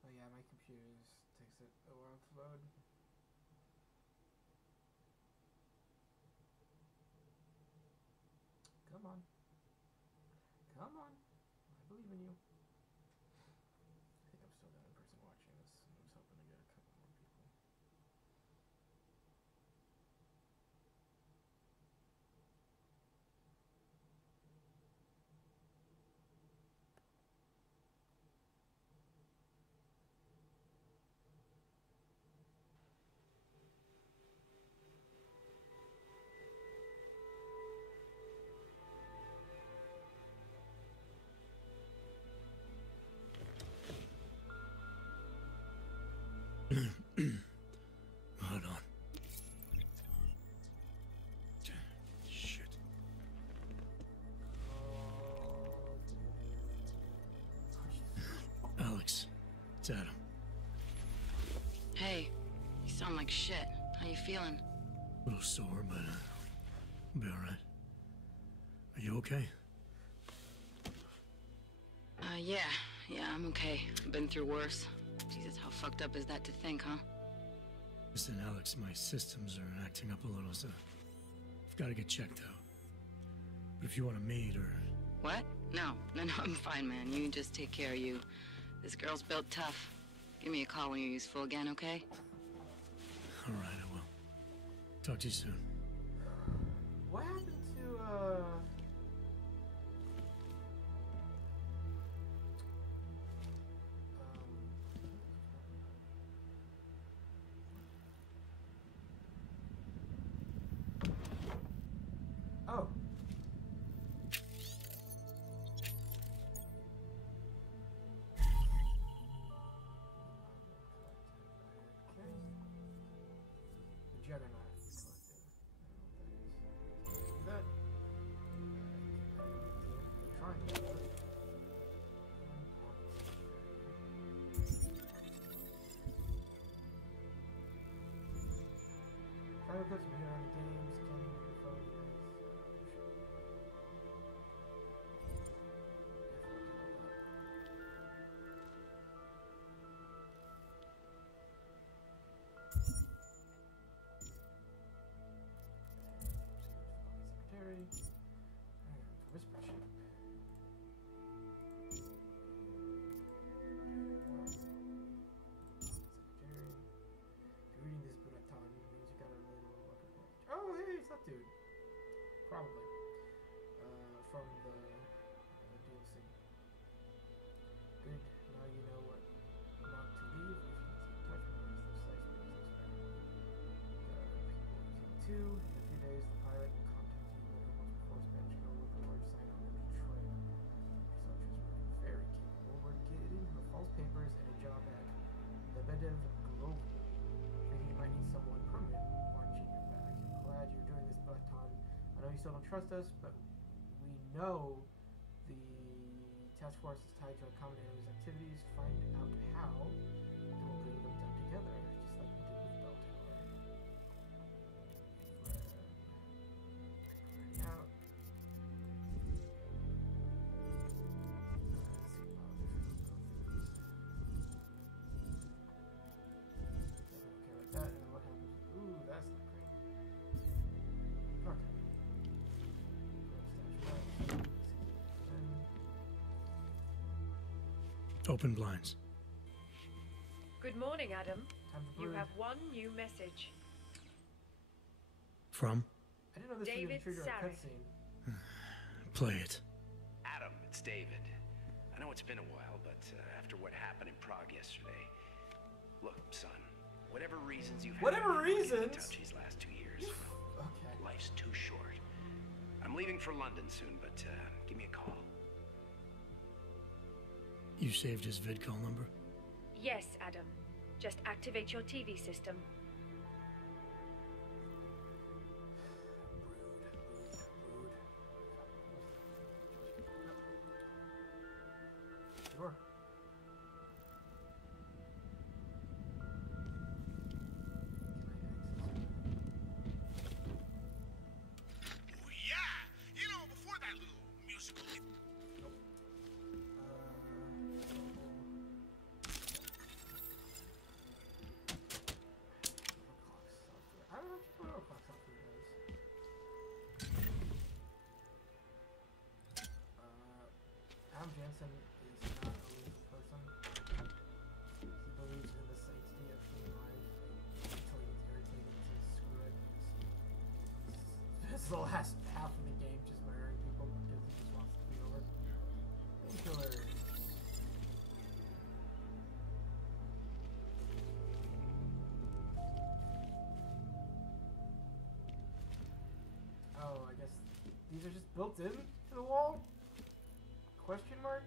Oh yeah, my computer takes it a while to load. Come on. Come on. I believe in you. I think I'm still the only person watching this. I was hoping to get a couple more people. Hold on. Shit. Alex, it's Adam. Hey, you sound like shit. How you feeling? A little sore, but I'll be alright. Are you okay? Yeah, I'm okay. I've been through worse. Jesus, how fucked up is that to think, huh? Listen, Alex, my systems are acting up a little, so I've got to get checked out. But if you want to meet or... What? No, I'm fine, man. You just take care of you. This girl's built tough. Give me a call when you're useful again, okay? Alright, I will. Talk to you soon. What happened to, oh. The Juggernaut. That. Trying. Trying to put some here on the games, canning your phone secretary. Whisper ship. Secretary. If you're reading this bulletin, it means you got a little welcome package. Oh, hey, it's that dude. Probably. From the DLC. Good. Now you know what not to leave. If you need to touch more, is the slice business man. Got other people using it too. In a few days, the pirate will contact you like once before Spanish girl with a large sign on the Detroit. Researchers were very capable. We're getting her false papers and a job at Lebedev Global. Thinking you might need someone permanent watching your back. I'm glad you're doing this, Button. I know you still don't trust us, but we know the task force is tied to our common enemy's activities. Find out how, and we'll bring them down together, just like we did with Bell Tower. Out. Let's see. Okay, like that, and then what happens? Ooh, that's not great. Okay. Open blinds. Good morning, Adam. You brood. have one new message. From? I didn't know this would David even trigger a Sarek. cutscene. Play it. Adam, it's David. I know it's been a while, but after what happened in Prague yesterday, look, son, whatever reasons you've Whatever had to get in reasons? touch these last 2 years, Okay. life's too short. I'm leaving for London soon, but give me a call. You saved his vidcall number? Yes, Adam. Just activate your TV system. Sure. Yeah! You know, before that little musical hit. I don't know what overclock software does. Adam Jansen is not a lethal person. He believes in the sanctity of human life until he gets irritated and says screw it. This is the last half of the game just murdering people because he just wants it to be over. Painkillers. Oh, I guess these are just built in to the wall? Question mark?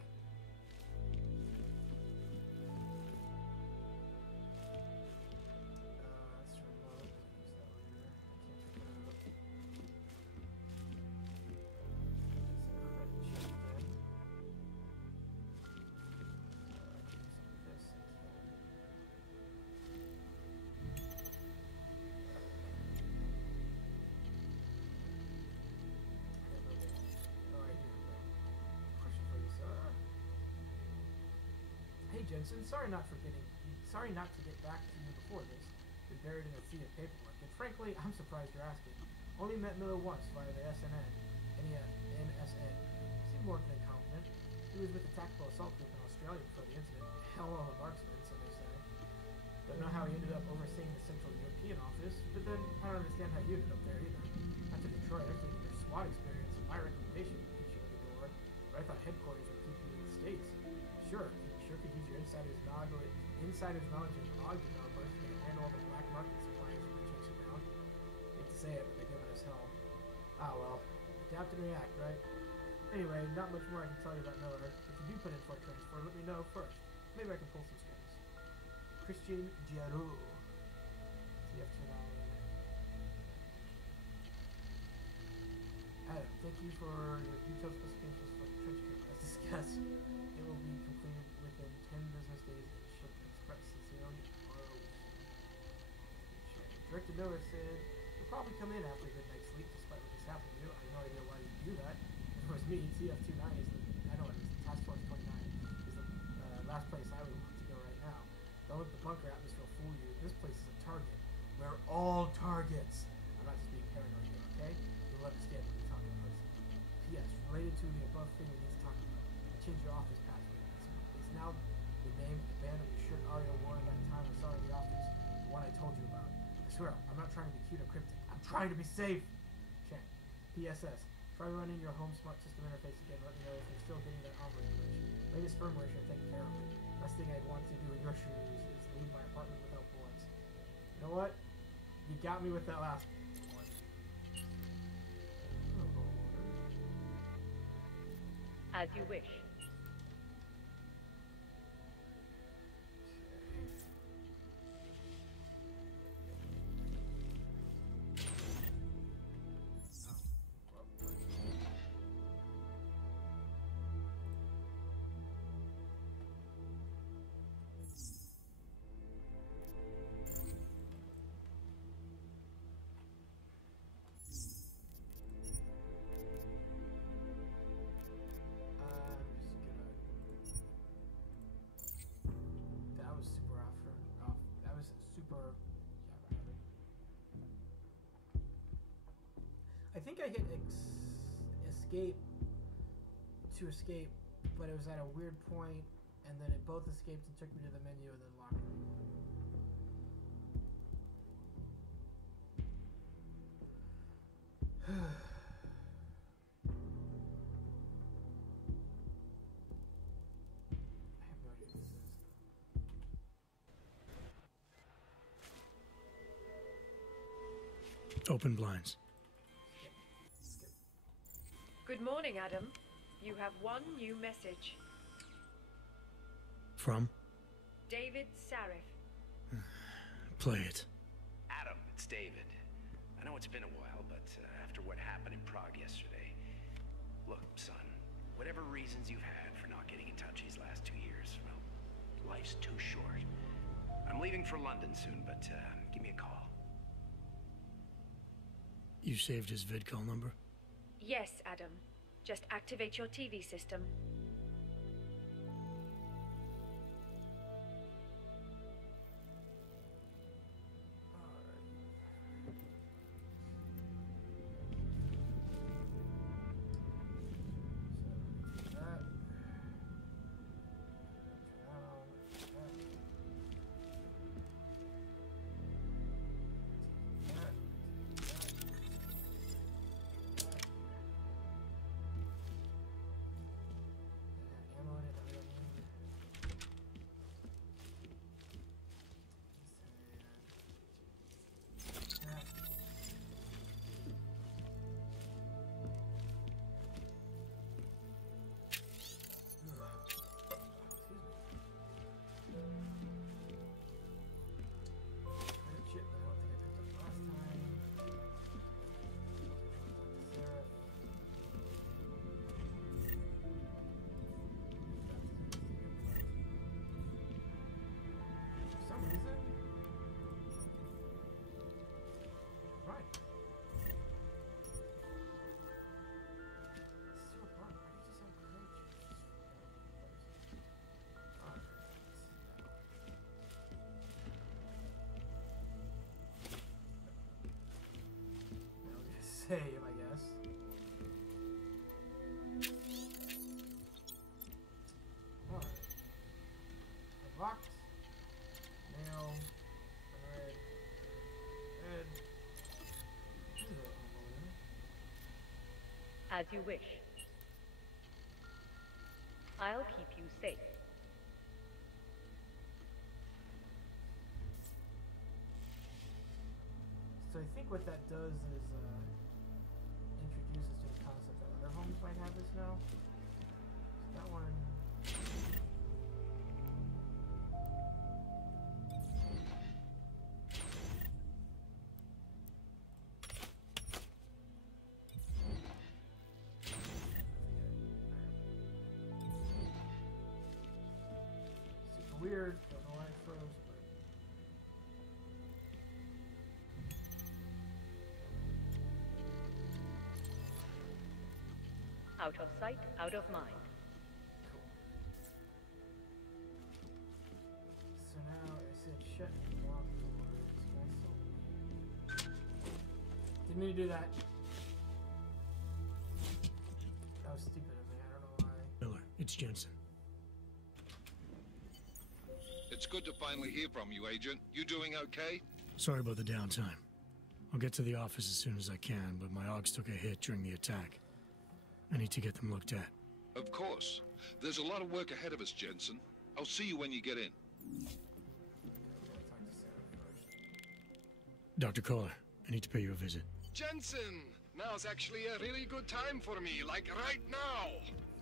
That's remote. Use that later. I can't pick it up. Check again. This I can. Jensen. Sorry not to get back to you before this. Been buried in a sea of paperwork, and frankly, I'm surprised you're asking. Only met Miller once via the NSN. Seemed more than competent. He was with the tactical assault group in Australia before the incident. Hell of a marksman, so they say. Don't know how he ended up overseeing the Central European office, but then I don't understand how you ended up there either. Not to Detroit, I figured your SWAT experience and my recommendation would get you in the door, but I thought headquarters would keep you in the States. Sure could use your insider's knowledge of AUG developers to handle all the black market suppliers when they chase you down. Hate to say it, but they're giving us hell. Ah well, adapt and react, right? Anyway, not much more I can tell you about Miller. If you do put in for a transfer, let me know first. Maybe I can pull some strings. Christian Giroux. TF29. Adam, thank you for your detailed specifications for the trench coat. As discussed, it will be completed within 10 business days and shipped express. Sincerely, R.O. Director Miller said, you'll probably come in after a good night's sleep despite what just happened to you. I have no idea why you'd do that. If it was me, TF29 is the, I know it is, Task Force 29 is the last place I would want to go right now. Don't let the bunker atmosphere fool you. This place is a target. We're all targets. I'm not just being paranoid here, okay? You'll understand what we're talking about. P.S. Related to the above thing we need to talk about. I changed your office password. It's now the name of the band of your shirt Aria wore that time I saw her in the office. The one I told you about. I swear, I'm not trying to be cute or cryptic. I'm trying to be safe. Check. PSS. Try running your home smart system interface again. Let me know if you're still getting that onboard glitch. Latest firmware should take care of it. Last thing I'd want to do in your shoes is leave my apartment without bullets. You know what? You got me with that last one. As you wish. I think I hit escape to escape, but it was at a weird point, and then it both escaped and took me to the menu and then locked me. I have no idea what this is. Open blinds. Good morning, Adam. You have one new message. From? David Sarif. Play it. Adam, it's David. I know it's been a while, but after what happened in Prague yesterday... Look, son, whatever reasons you've had for not getting in touch these last 2 years, well, life's too short. I'm leaving for London soon, but give me a call. You saved his vidcall number? Yes, Adam. Just activate your TV system. save, I guess. Alright. Unlocked. Nail. Red. Red. As you wish. I'll keep you safe. So I think what that does is introduce us to the concept that other homes might have this now. So that one. Super weird. Don't know why it froze, but. Out of sight, out of mind. So now I said shut and lock doors. Didn't mean to do that. That was stupid of me. I don't know why. Miller, it's Jensen. It's good to finally hear from you, Agent. You doing okay? Sorry about the downtime. I'll get to the office as soon as I can, but my Augs took a hit during the attack. I need to get them looked at. Of course. There's a lot of work ahead of us, Jensen. I'll see you when you get in. Dr. Kohler, I need to pay you a visit. Jensen! Now's actually a really good time for me, like right now!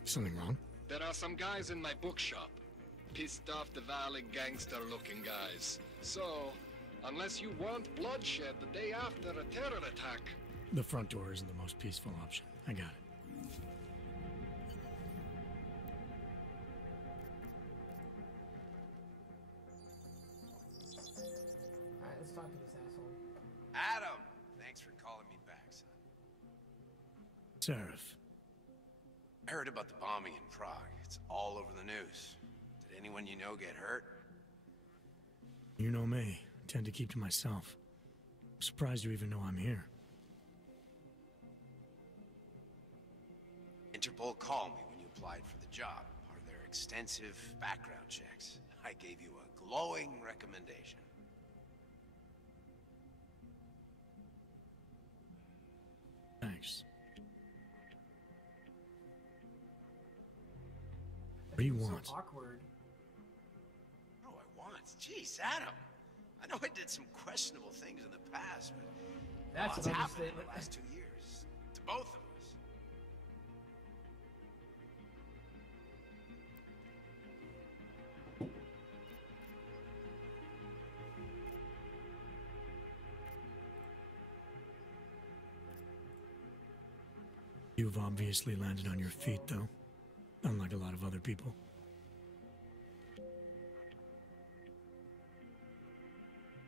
Something wrong? There are some guys in my bookshop. Pissed off the Valley gangster-looking guys. So, unless you want bloodshed the day after a terror attack... The front door isn't the most peaceful option. I got it. Alright, let's talk to this asshole. Adam! Thanks for calling me back, son. Seraph. I heard about the bombing in Prague. It's all over the news. Did anyone you know get hurt? You know me. I tend to keep to myself. I'm surprised you even know I'm here. Interpol called me when you applied for the job, part of their extensive background checks. I gave you a glowing recommendation. Thanks. What do you want? So awkward. What do I want? Jeez, Adam. I know I did some questionable things in the past, but That's what's an happened in understatement. the last 2 years to both of us. You've obviously landed on your feet, though. Unlike a lot of other people.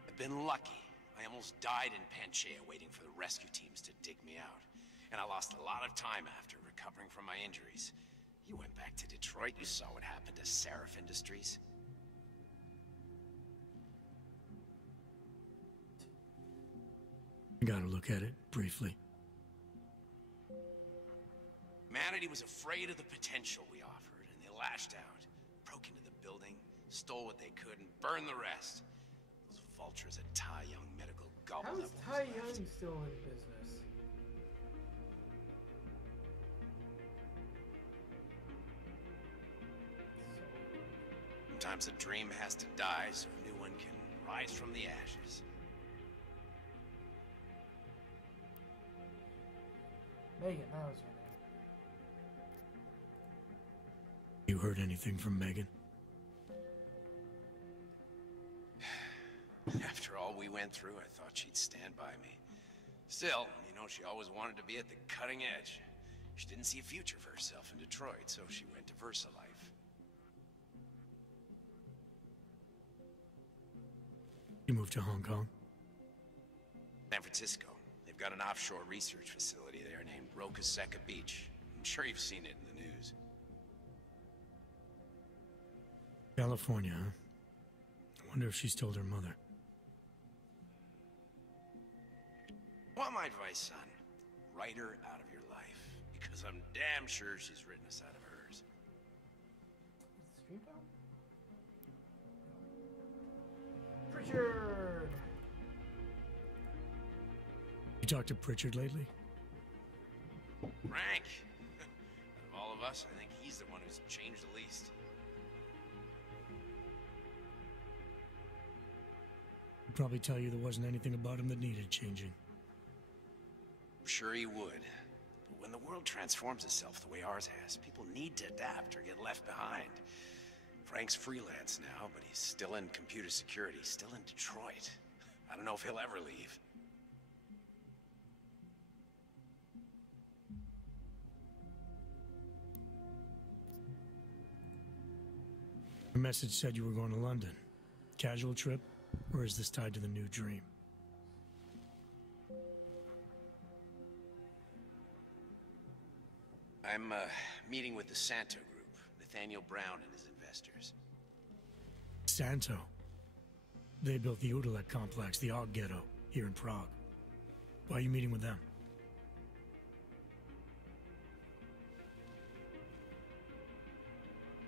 I've been lucky. I almost died in Panchaea waiting for the rescue teams to dig me out. And I lost a lot of time after recovering from my injuries. You went back to Detroit, you saw what happened to Seraph Industries. I gotta look at it, briefly. Humanity was afraid of the potential we offered, and they lashed out. Broke into the building, stole what they could, and burned the rest. Those vultures at Tai Young Medical How gobbled is up Tai what's left. Young still in business? Sometimes a dream has to die so a new one can rise from the ashes. Megan, that was her You heard anything from Megan? After all we went through, I thought she'd stand by me. Still, you know, she always wanted to be at the cutting edge. She didn't see a future for herself in Detroit, so she went to VersaLife. You moved to Hong Kong? San Francisco. They've got an offshore research facility there named Rokaseca Beach. I'm sure you've seen it in the news. California, huh? I wonder if she's told her mother. Want my advice, son? write her out of your life. Because I'm damn sure she's written us out of hers. Is the stream down? Pritchard! You talked to Pritchard lately? Frank! Out of all of us, I think he's the one who's changed the least. He'd probably tell you there wasn't anything about him that needed changing. I'm sure he would. But when the world transforms itself the way ours has, people need to adapt or get left behind. Frank's freelance now, but he's still in computer security, still in Detroit. I don't know if he'll ever leave. Your message said you were going to London. Casual trip? Or is this tied to the new dream? I'm meeting with the Santo Group, Nathaniel Brown and his investors. Santo? They built the Udalek complex, the Og Ghetto, here in Prague. Why are you meeting with them?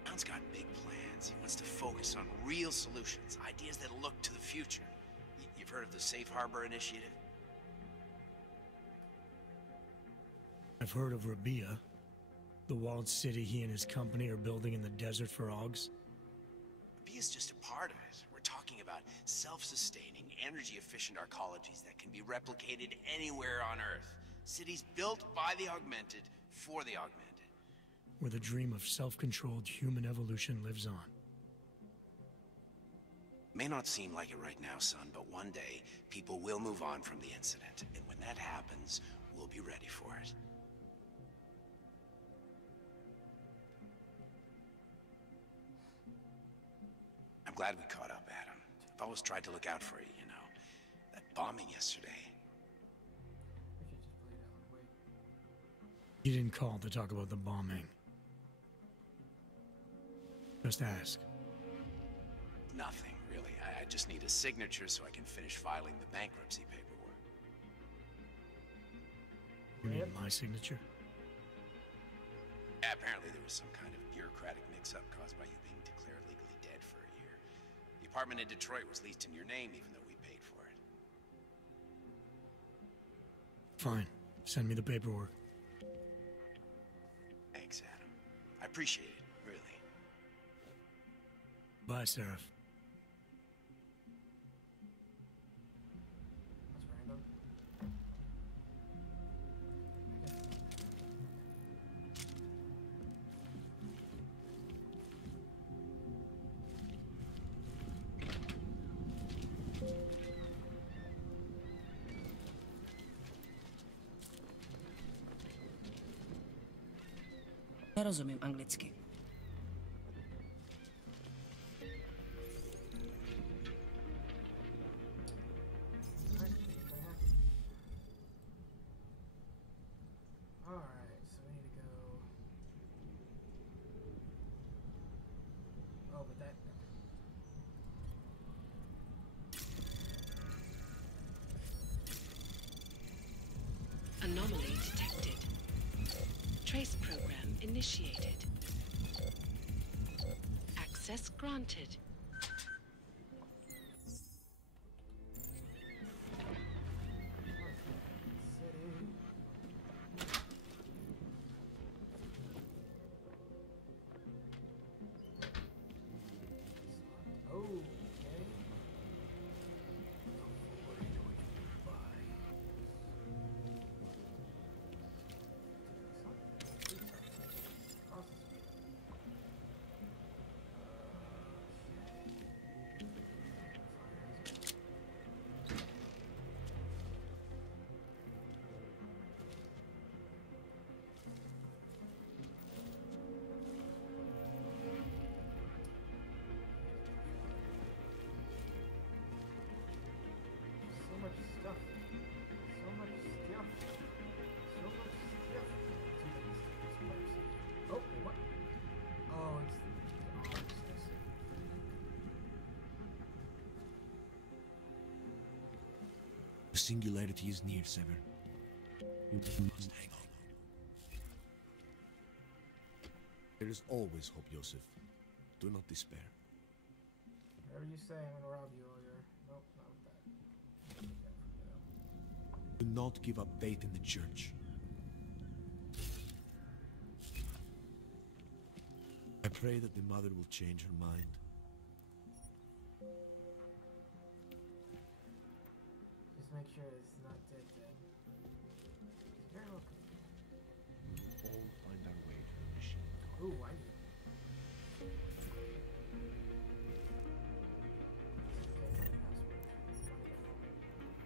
Brown's got big plans. He wants to focus on real solutions, ideas that look to the future. You've heard of the Safe Harbor Initiative? I've heard of Rabia, the walled city he and his company are building in the desert for Augs. Rabia's just a part of it. We're talking about self-sustaining, energy-efficient arcologies that can be replicated anywhere on Earth. Cities built by the augmented, for the augmented. Where the dream of self-controlled human evolution lives on. May not seem like it right now, son, but one day, people will move on from the incident. And when that happens, we'll be ready for it. I'm glad we caught up, Adam. I've always tried to look out for you, you know. That bombing yesterday. You didn't call to talk about the bombing. Just ask. Nothing, really. I just need a signature so I can finish filing the bankruptcy paperwork. You need my signature? Yeah, apparently there was some kind of bureaucratic mix-up caused by you being declared legally dead for a year. The apartment in Detroit was leased in your name even though we paid for it. Fine. Send me the paperwork. Thanks, Adam. I appreciate it, really. Bye, Seraph. That's random. Nerozumím anglicky. Alright, so we need to go... Oh, but that... Anomaly detected. Trace program initiated. Access granted. The singularity is near, Sever. You You must hang on. There is always hope, Joseph. Do not despair. Whatever you say, I'm gonna rob you all your... Nope, not with that. Do not give up faith in the church. I pray that the mother will change her mind. Just make sure it's not dead. It's very welcome. We will all find our way to the machine. Ooh, I need it.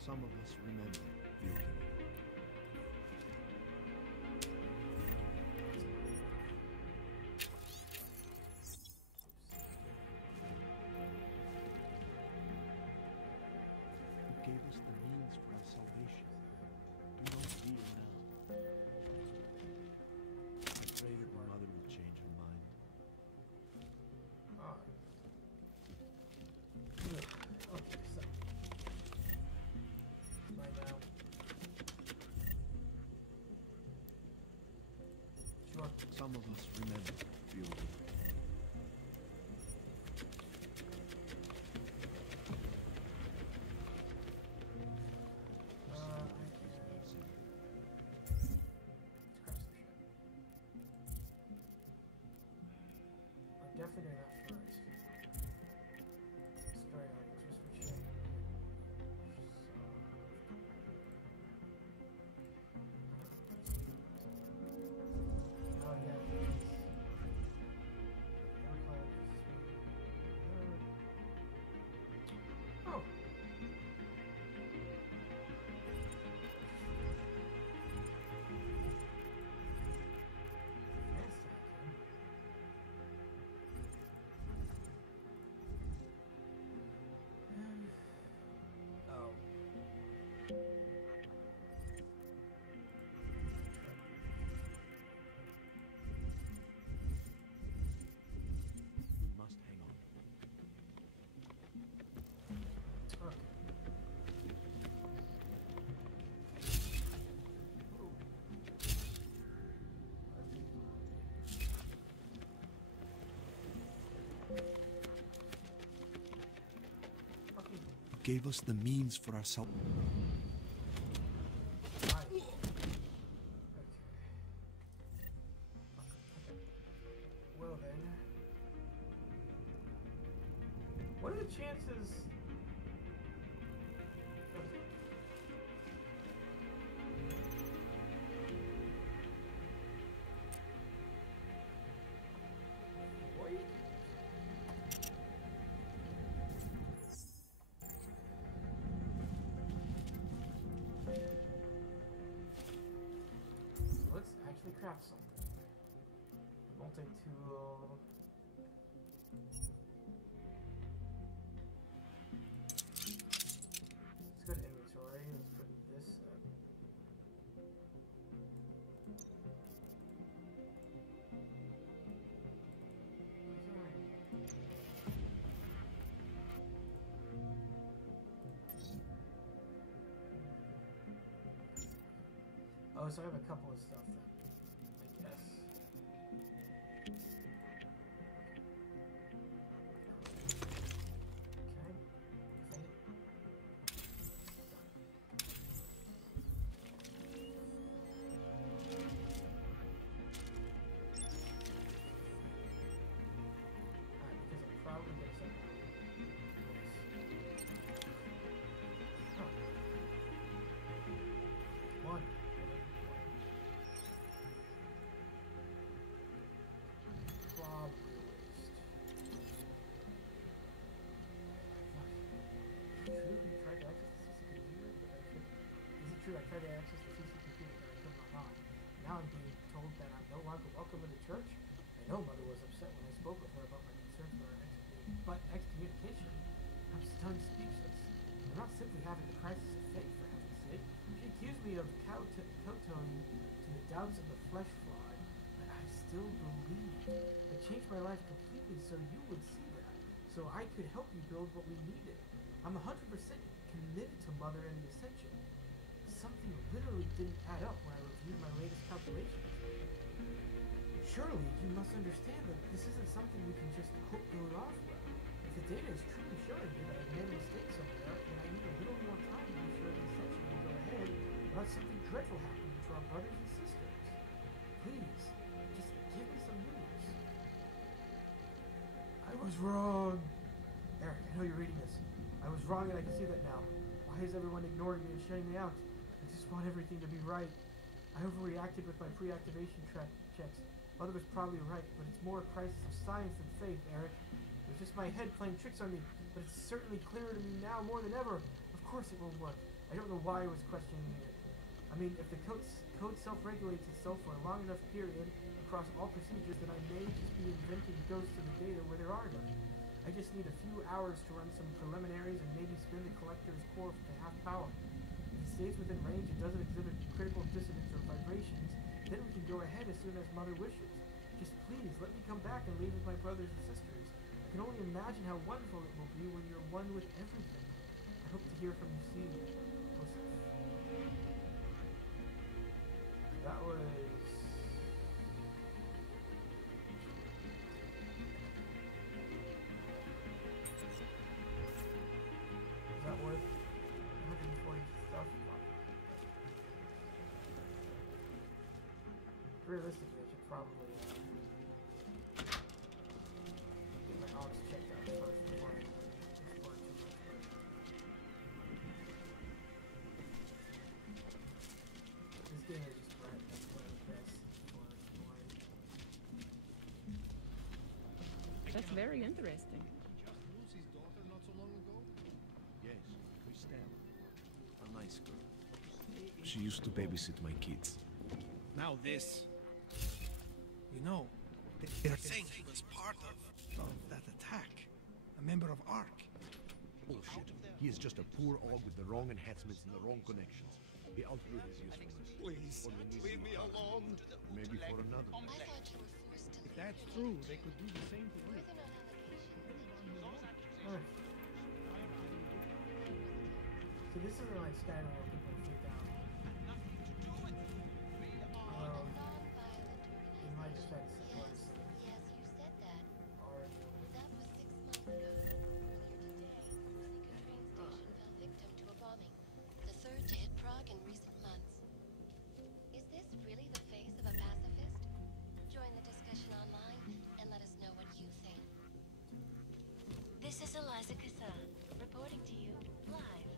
Some of us remember building. You gave us the means for our salvation. Do not fear now. I pray that the mother will change her mind. Okay, so... Right now. Sure. Some of us remember building. Definitely not first. Straight up, just for shit. Oh yeah, oh. Oh. We must hang on. Okay. Gave us the means for our salvation. Well then, what are the chances? Wait. Let's actually craft something. Multi-tool. Let's go to inventory. Let's put this up. Oh, so I have a couple of stuff then, I guess. Okay. Alright, because I'm probably going to set that one. Probably waste. True, we tried to access the CC computer, but I couldn't. Is it true I tried to access the CC computer, but I could not log on? Now I'm being told that I'm no longer welcome in the church? I know Mother was upset when I spoke with her about my concerns about excommunication. I'm stunned speechless. I'm not simply having a crisis of faith, for heaven's sake. She accused me of kowtowing to the doubts of the flesh flawed, but I still believed. I changed my life completely so you would see that, so I could help you build what we needed. I'm 100% committed to Mother and the Ascension. something literally didn't add up when I reviewed my latest calculations. Surely, you must understand that this isn't something we can just hope goes off well. If the data is truly showing me that I've made a mistake somewhere, then I need a little more time to be sure the ascension will go ahead without something dreadful happening to our brothers and sisters. Please, just give me some news. I was wrong. Eric, I know you're reading this. I was wrong and I can see that now. Why is everyone ignoring me and shutting me out? I just want everything to be right. I overreacted with my pre-activation checks. Mother was probably right, but it's more a crisis of science than faith, Eric. It was just my head playing tricks on me, but it's certainly clearer to me now more than ever. Of course it will work. I don't know why I was questioning it. I mean, if the code self-regulates itself for a long enough period across all procedures, then I may just be inventing ghosts of the data where there are none. I just need a few hours to run some preliminaries and maybe spin the collector's core to half power. If it stays within range and doesn't exhibit critical dissonance or vibrations, then we can go ahead as soon as Mother wishes. Just please, let me come back and leave with my brothers and sisters. I can only imagine how wonderful it will be when you're one with everything. I hope to hear from you soon, Joseph. That was... Is that worth 140 stuff? Realistically, I should probably get my odds checked out first before I explore too much. This game is just right. That's what I'm best for exploring. That's very interesting. Did he just lose his daughter not so long ago? Yes, Christelle. A nice girl. She used to babysit my kids. Now this. You know, they're saying he was part of that attack. A member of ARC. Bullshit. He is just a poor org with the wrong enhancements and the wrong connections. He outgrew his usefulness. Please, leave me alone. Maybe for another. If that's true, they could do the same to you. So this isn't like Skyrim where people freak out. In my defense, it was already over. That was 6 months ago. Earlier today, Mexico train station fell victim to a bombing. The third to hit Prague in recent months. Is this really the face of a pacifist? Join the discussion online and let us know what you think. This is Eliza Kassan, reporting to you live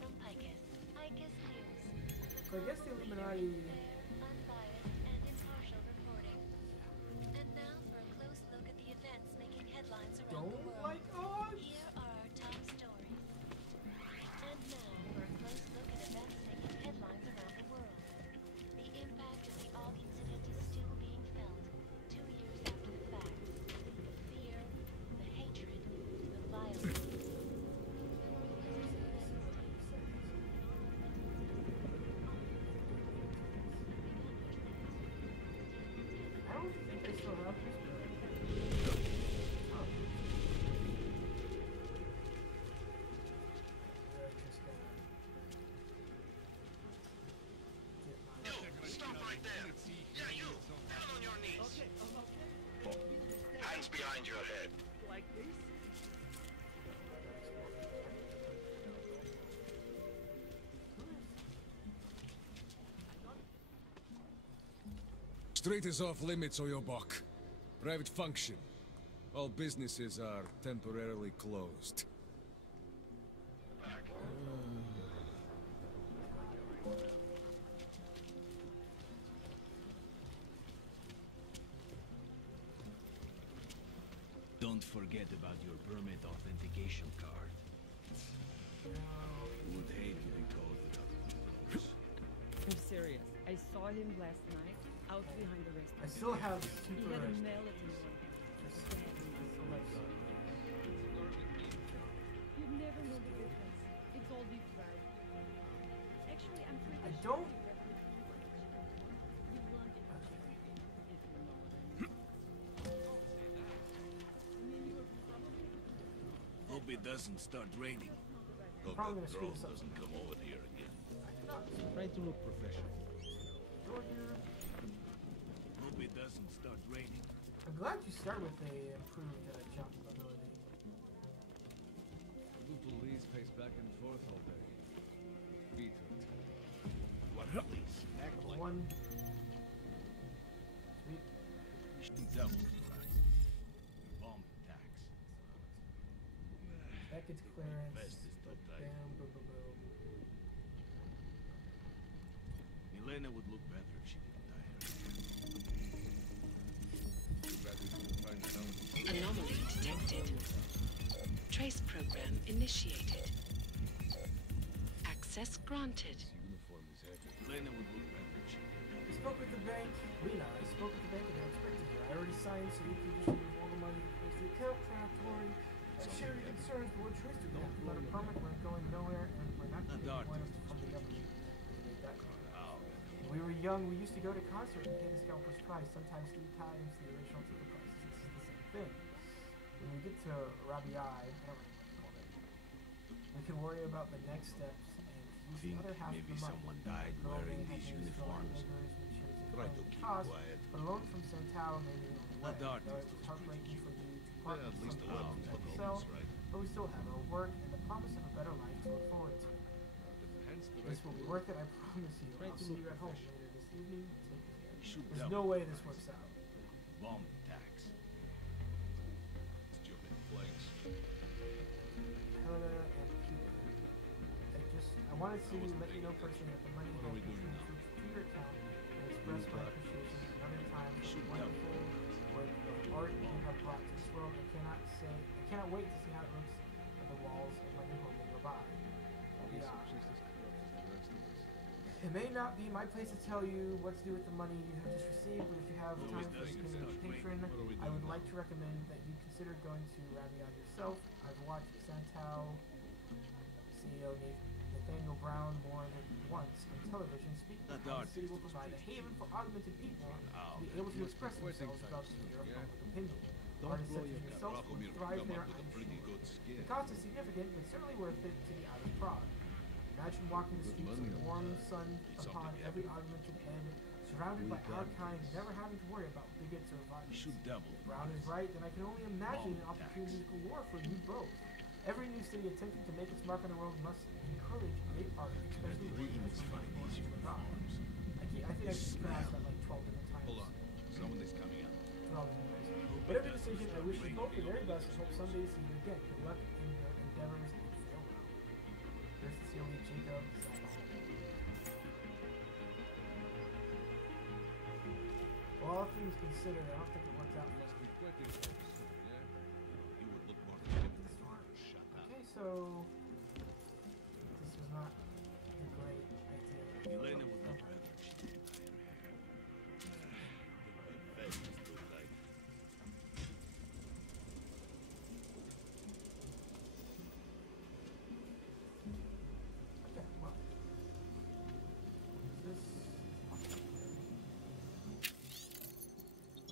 from Picus. Picus News. So I guess the Illuminati... Unbiased and impartial reporting. And now for a close look at the events making headlines around the world. Like odds. Here are our top stories. And now for a close look at events making headlines around the world. The impact of the AUG incident is still being felt 2 years after the fact. The fear, the hatred, the violence. I don't think I still have this. Oh. Stop right there. Yeah, you. Down on your knees. Hands behind your head. Like this? Street is off limits, Oyobok. Private function. All businesses are temporarily closed. Don't forget about your permit authentication card. Would hate to be called without one of those. I'm serious. I saw him last night out behind the restaurant. I still have He super had a rest. mallet in one hand. You never know the difference. It's all deep fried. Actually, I'm pretty I sure don't. you want it if you know what I mean. I mean, you were probably... Hope it doesn't start raining. Hope Probably that gonna screw drone this up. doesn't come over here again. I did not. Try to look professional. Georgia. Hope it doesn't start raining. I'm glad you start with a improved jump ability. Little Lee's pace back and forth all day. Feet hurt. What police? Act like one. Sweet. you should double the price. Bomb tax. That gets clearance. Best is top tight. Bam, boom, boom, boom. Elena would look better if she didn't die. Too bad we couldn't find some. Anomaly detected. Trace program initiated. Access granted. Uniform is heavy. Elena would look better if she didn't die. I spoke with the bank. Lena, I spoke with the bank and I expected you. I already signed so you can distribute all the money towards the account preparatory. I share your concerns, but what choice do we have? Without a permit, we're going nowhere, and we're not getting one from the government. We made that clear. When we were young, we used to go to concert and pay the scalper's price, sometimes 3 times the original ticket prices. This is the same thing. When we get to Rabi, I don't know what to call it, we can worry about the next steps and use the other half of Maybe the money. someone died wearing these uniforms. Try to keep quiet. But a loan from Santao made me Not dark. though it was heartbreaking for you to part At with least some 11 pounds for to the sell, homeless, right? but we still have our work and the promise of a better life to look forward to. This will be worth it, I promise you. I'll see you at home later this evening. Take care. There's no way this works out. Bomb tax. Stupid flames. Helena and Peter. I wanted to let you know personally that the money has been transferred to your account and express my appreciation another time for the wonderful work of art you have brought to this world. I cannot wait to see how it looks on the walls of my new home in Rabai. It may not be my place to tell you what to do with the money you have just received, but if you have time for becoming a patron, I would like to recommend that you consider going to Ravion yourself. I've watched Santao CEO Nathaniel Brown more than once on television speak of how the city will provide a haven for augmented people to be able to express themselves without fear of public opinion. Artists such as yourself would thrive there, I'm sure. The cost is significant, but certainly worth it to be out of Prague. Imagine walking the streets of warm sun upon every augmented head, surrounded by our kind, never having to worry about bigots or violence. If Brown is right, then I can only imagine an opportunity galore for you both. Every new city attempting to make its mark on the world must encourage great art, especially when it's I think I should pronounce that like 12 different times. Hold on. Someone is coming up. Whatever decision, I wish you both the very best and hope someday to see you again. Good luck in your endeavors and farewell. There's Cecilia Jacob. Well, all things considered, I don't think it worked out for us. You would look more shut up. Okay, so this was not a great idea. Elena would look better if she didn't dye her hair. The best is too tight. Okay, well. This.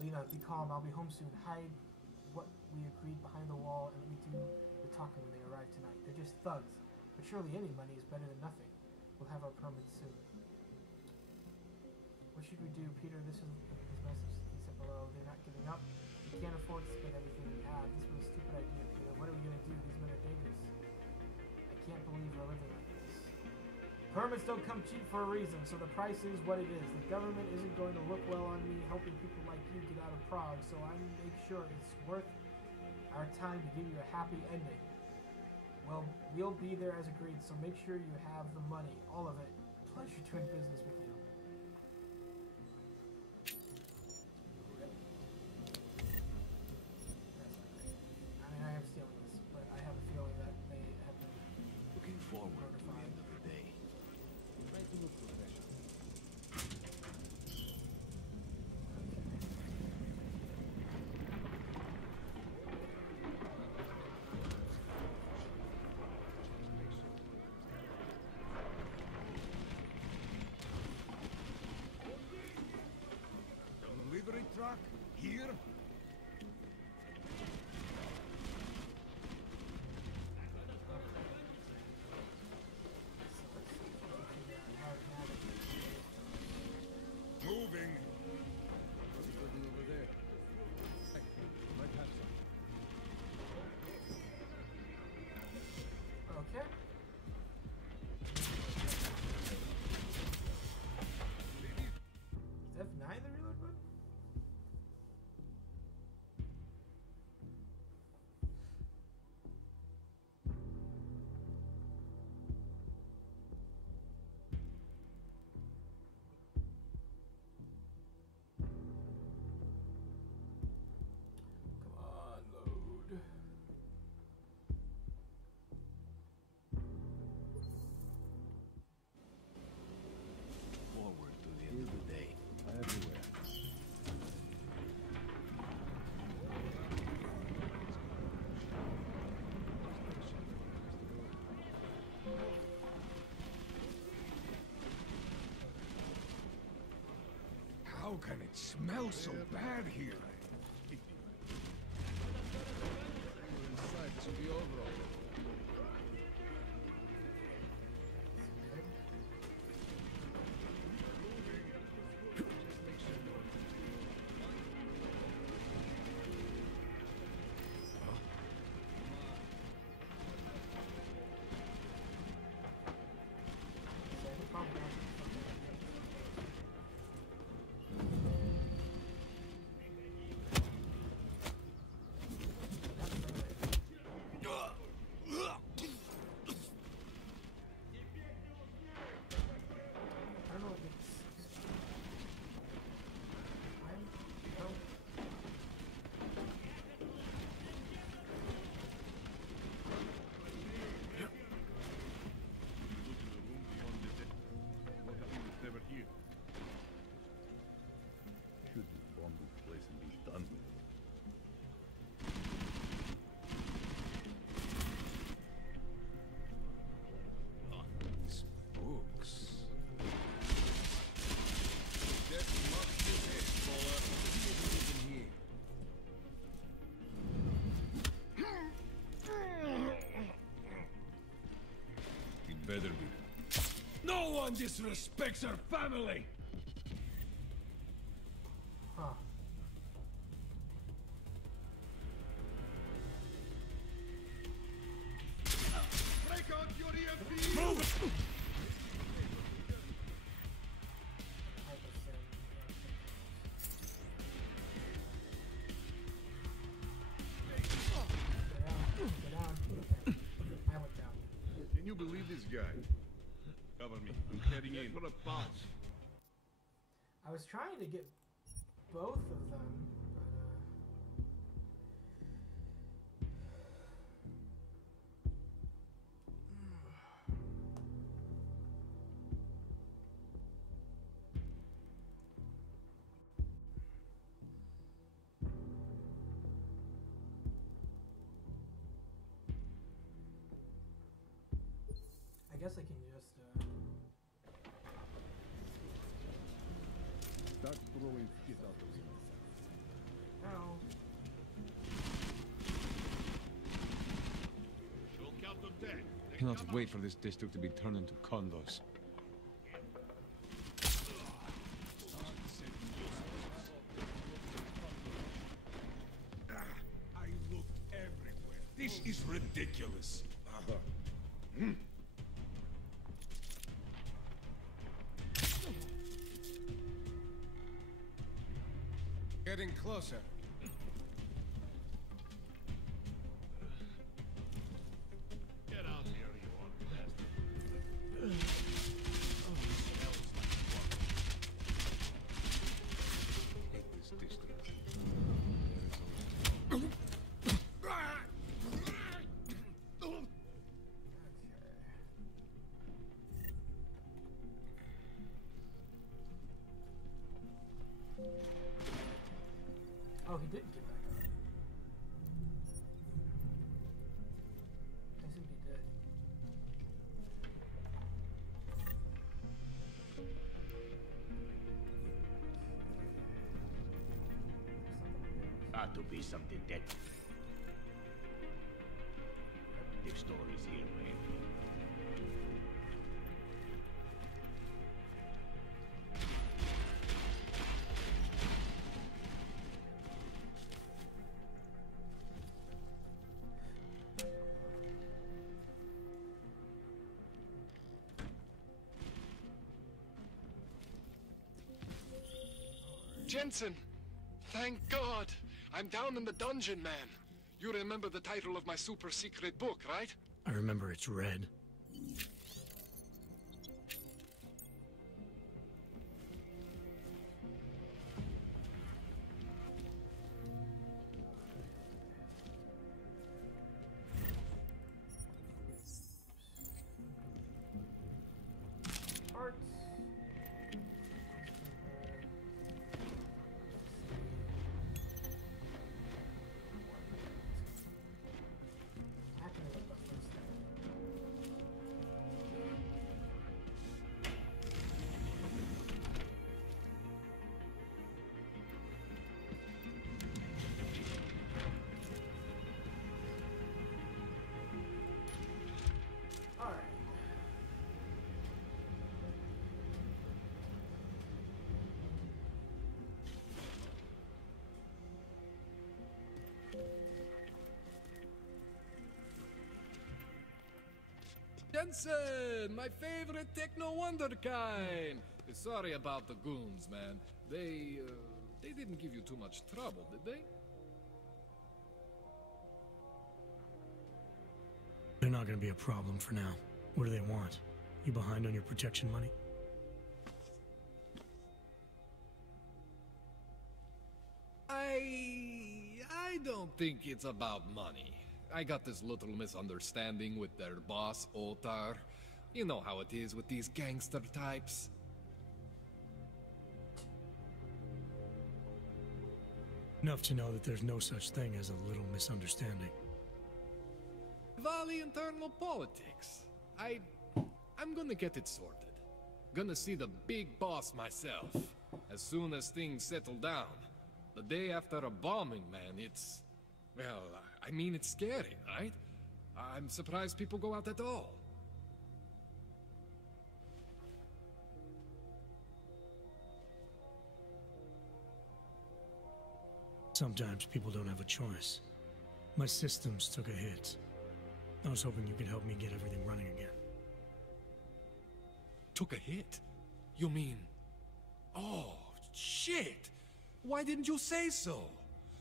Lena, be calm. I'll be home soon. Hide what we agreed behind the wall and let me do the talking when they arrive tonight. They're just thugs. But surely any money is better than nothing. We'll have our permits soon. What should we do? Peter, this is his message he said below. They're not giving up. We can't afford to spend everything we have. This was a stupid idea, Peter. What are we going to do? These men are dangerous. I can't believe we're living like this. Permits don't come cheap for a reason, so the price is what it is. The government isn't going to look well on me helping people like you get out of Prague, so I make sure it's worth our time to give you a happy ending. Well, we'll be there as agreed, so make sure you have the money, all of it. Pleasure doing business with you. I mean, I am stealing this, but I have a feeling that they have been Looking forward to the end of the day. Try to look professional. Delivery truck? Here? can it smell so bad here? Inside to the overall. Better be. No one disrespects our family! Huh. Break out your EMP! Move! Can you believe this guy? Cover me. I'm heading in. For a boss. I was trying to get both of them, I guess I can just start throwing shit out of him. Ow. Show count of dead. I cannot wait for this district to be turned into condos. I look everywhere. This is ridiculous. Getting closer. Get out here, you old bastard. Hate this district. Oh, he didn't get back up. I assumed he did. Ought to be something dead. Big stories here, man. Jensen! Thank God! I'm down in the dungeon, man. You remember the title of my super secret book, right? I remember it's red. Parts. Actually, that's the first thing. Jensen, my favorite techno wonderkind. Sorry about the goons, man. They didn't give you too much trouble, did they? They're not gonna be a problem for now. What do they want? You behind on your protection money? I don't think it's about money. I got this little misunderstanding with their boss, Otar. You know how it is with these gangster types. Enough to know that there's no such thing as a little misunderstanding. Valley internal politics. I'm gonna get it sorted. Gonna see the big boss myself. As soon as things settle down. The day after a bombing, man, it's... Well, I mean, it's scary, right? I'm surprised people go out at all. Sometimes people don't have a choice. My systems took a hit. I was hoping you could help me get everything running again. Took a hit? You mean... Oh, shit! Why didn't you say so?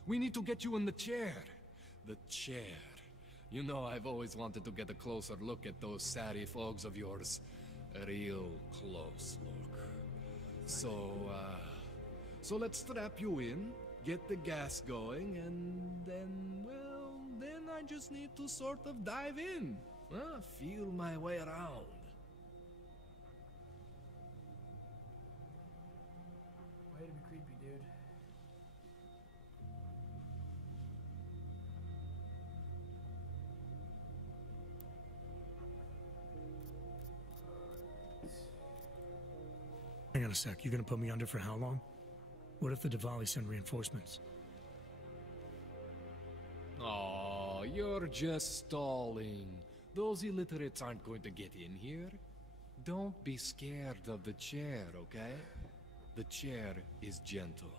We need to get you in the chair. The chair. You know, I've always wanted to get a closer look at those satty fogs of yours. A real close look. So let's strap you in, get the gas going, and then, well, then I just need to sort of dive in. Feel my way around. Way to be creepy, dude. Hang on a sec, you gonna put me under for how long? What if the Diwali send reinforcements? Oh, you're just stalling. Those illiterates aren't going to get in here. Don't be scared of the chair, okay? The chair is gentle.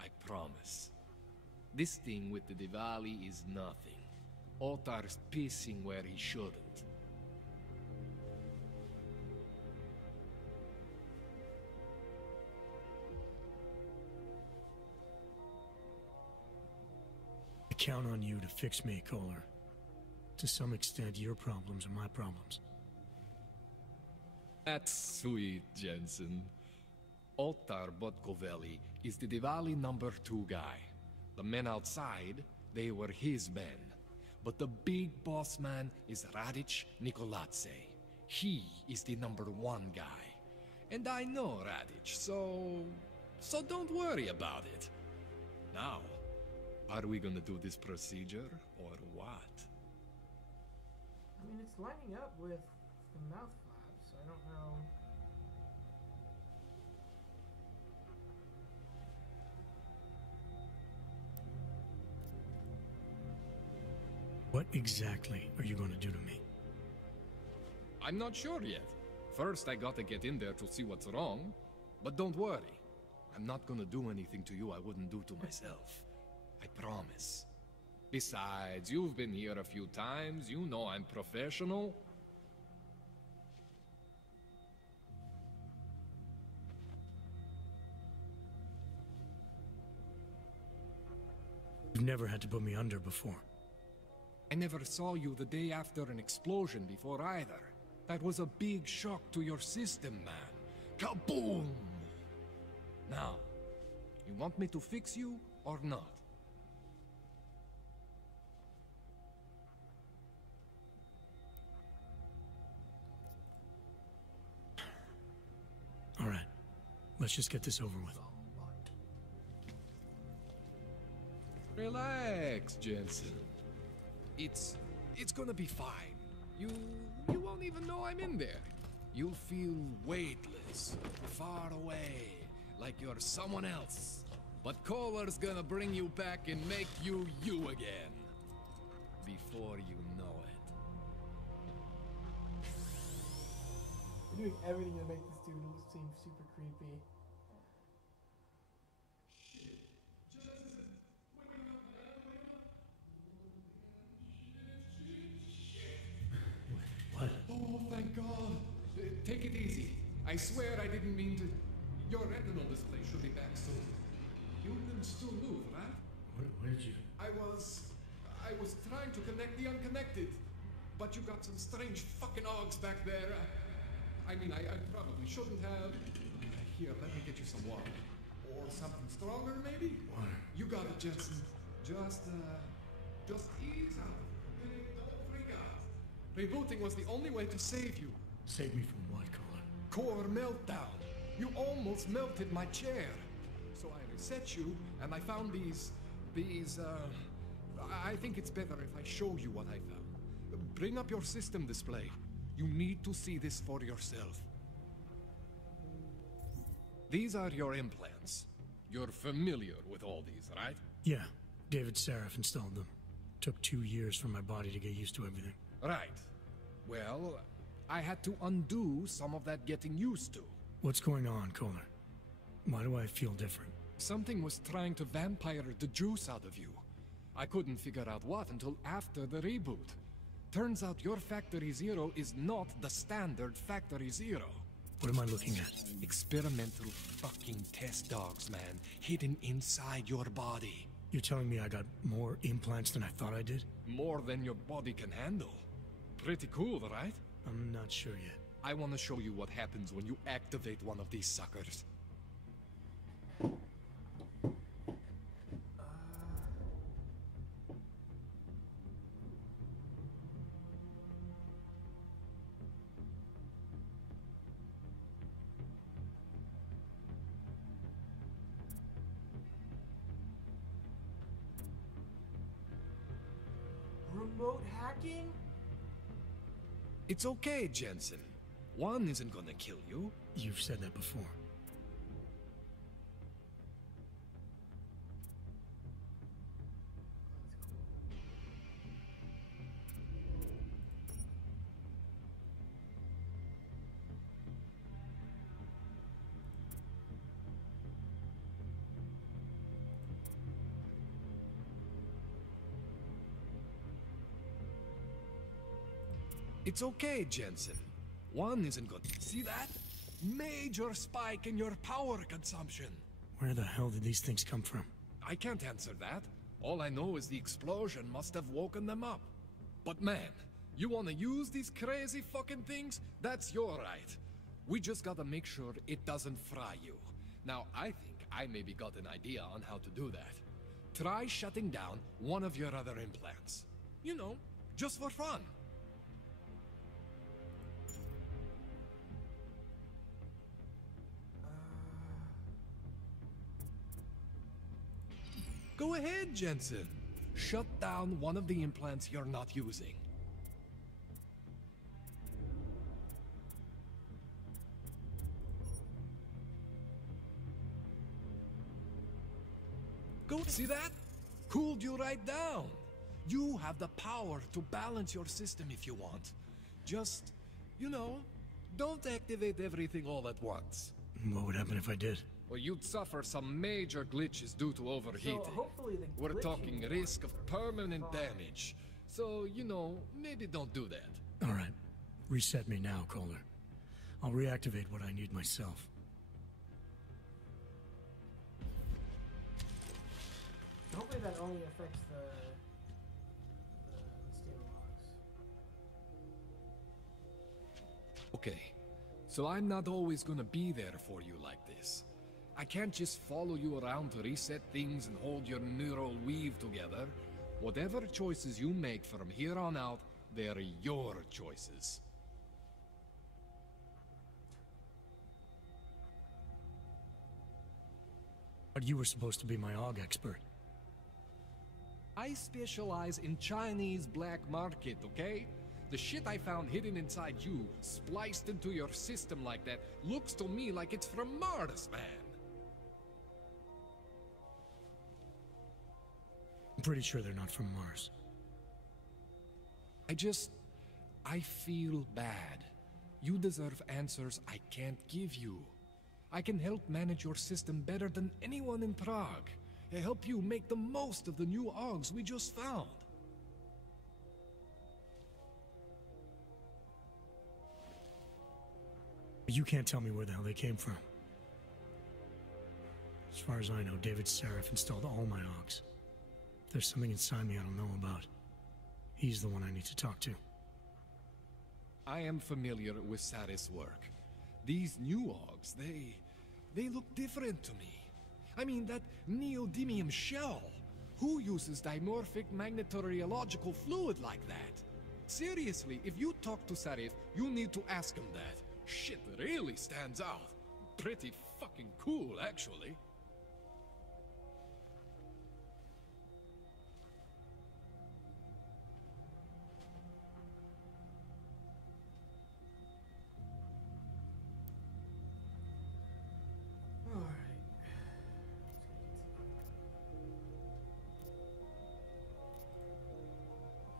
I promise. This thing with the Diwali is nothing. Otar's pissing where he shouldn't. I count on you to fix me, Kohler. To some extent, your problems are my problems. That's sweet, Jensen. Otar Botkovelli is the Diwali #2 guy. The men outside, they were his men. But the big boss man is Radic Nikoladze. He is the #1 guy. And I know Radic, so don't worry about it. Now, are we gonna do this procedure, or what? I mean, it's lining up with the mouth flaps, so I don't know. What exactly are you going to do to me? I'm not sure yet. First, I gotta get in there to see what's wrong. But don't worry. I'm not gonna do anything to you I wouldn't do to myself. I promise. Besides, you've been here a few times. You know I'm professional. You've never had to put me under before. I never saw you the day after an explosion before either. That was a big shock to your system, man. Kaboom! Now, you want me to fix you or not? All right, let's just get this over with. Relax, Jensen. It's gonna be fine. You won't even know I'm in there. You'll feel weightless, far away, like you're someone else. But Kohler's gonna bring you back and make you you again. Before you know it. You're doing everything to make this dude seem super creepy. What? I swear I didn't mean to... Your retinal display should be back soon. You can still move, right? Where did you... I was trying to connect the unconnected. But you got some strange fucking ogs back there. I mean, I probably shouldn't have. Here, let me get you some water. Or something stronger, maybe? Water. You got it, Jensen. Just ease out. Don't freak out. Rebooting was the only way to save you. Save me from what, Kohler? Core meltdown. You almost melted my chair. So I reset you, and I found these, I think it's better if I show you what I found. Bring up your system display. You need to see this for yourself. These are your implants. You're familiar with all these, right? Yeah. David Saraf installed them. Took 2 years for my body to get used to everything. Right. Well, I had to undo some of that getting used to. What's going on, Kohler? Why do I feel different? Something was trying to vampire the juice out of you. I couldn't figure out what until after the reboot. Turns out your Factory Zero is not the standard Factory Zero. What am I looking at? Experimental fucking test dogs, man. Hidden inside your body. You're telling me I got more implants than I thought I did? More than your body can handle. Pretty cool, right? I'm not sure yet. I want to show you what happens when you activate one of these suckers. Remote hacking? It's okay, Jensen. One isn't gonna kill you. You've said that before. It's okay, Jensen. One isn't good. See that? Major spike in your power consumption. Where the hell did these things come from? I can't answer that. All I know is the explosion must have woken them up. But man, you wanna use these crazy fucking things? That's your right. We just gotta make sure it doesn't fry you. Now, I think I maybe got an idea on how to do that. Try shutting down one of your other implants. You know, just for fun. Go ahead, Jensen. Shut down one of the implants you're not using. Go see that? Cooled you right down. You have the power to balance your system if you want. Just, you know, don't activate everything all at once. What would happen if I did? Well, you'd suffer some major glitches due to overheating. So hopefully the We're talking glitching risk of permanent damage. So, you know, maybe don't do that. All right. Reset me now, Kohler. I'll reactivate what I need myself. Hopefully that only affects the stable locks. Okay, so I'm not always gonna be there for you like this. I can't just follow you around to reset things and hold your neural weave together. Whatever choices you make from here on out, they're your choices. But you were supposed to be my AUG expert. I specialize in Chinese black market, okay? The shit I found hidden inside you, spliced into your system like that, looks to me like it's from Mars, man. I'm pretty sure they're not from Mars. I feel bad. You deserve answers I can't give you. I can help manage your system better than anyone in Prague. I help you make the most of the new AUGs we just found. You can't tell me where the hell they came from. As far as I know, David Seraph installed all my Augs. If there's something inside me I don't know about, he's the one I need to talk to. I am familiar with Sarah's work. These new Augs, they look different to me. I mean, that neodymium shell. Who uses dimorphic magnetorheological fluid like that? Seriously, if you talk to Sarif, you need to ask him that. Shit really stands out. Pretty fucking cool, actually.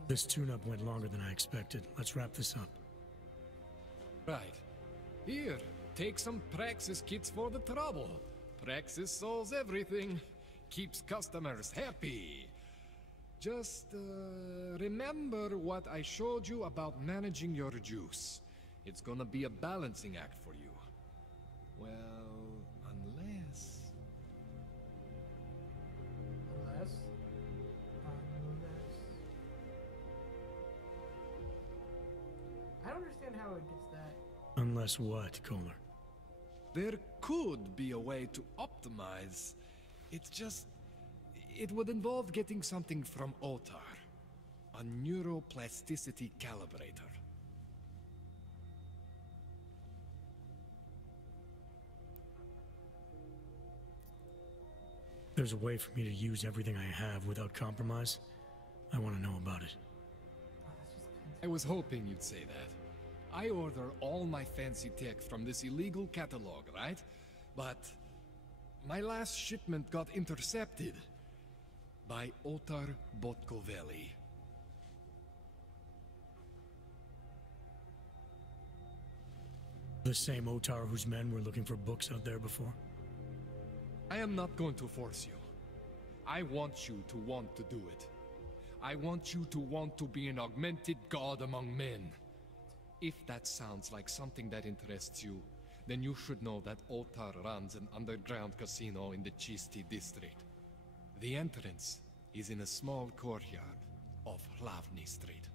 This tune-up went longer than I expected. Let's wrap this up. Right. Here, take some Praxis kits for the trouble. Praxis solves everything. Keeps customers happy. Just, remember what I showed you about managing your juice. It's gonna be a balancing act for you. Well, unless... I don't understand how it gets that. Unless what, Kohler? There could be a way to optimize. It's just... It would involve getting something from Otar. A neuroplasticity calibrator. There's a way for me to use everything I have without compromise. I want to know about it. I was hoping you'd say that. I order all my fancy tech from this illegal catalog, right? But my last shipment got intercepted by Otar Botkoveli. The same Otar whose men were looking for books out there before? I am not going to force you. I want you to want to do it. I want you to want to be an augmented god among men. If that sounds like something that interests you, then you should know that Otar runs an underground casino in the Chisti district. The entrance is in a small courtyard off Hlavny Street.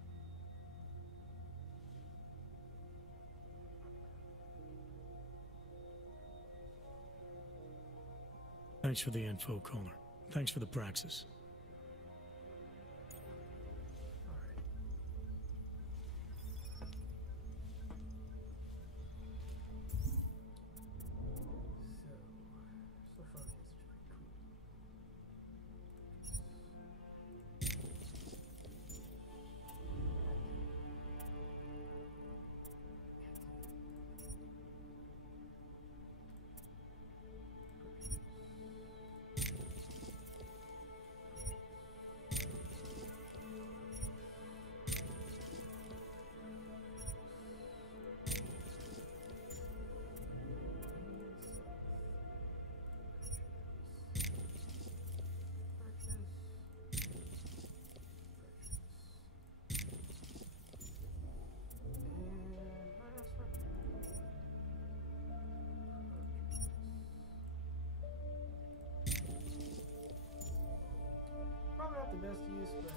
Thanks for the info, Kohler. Thanks for the praxis. Probably not the best use, but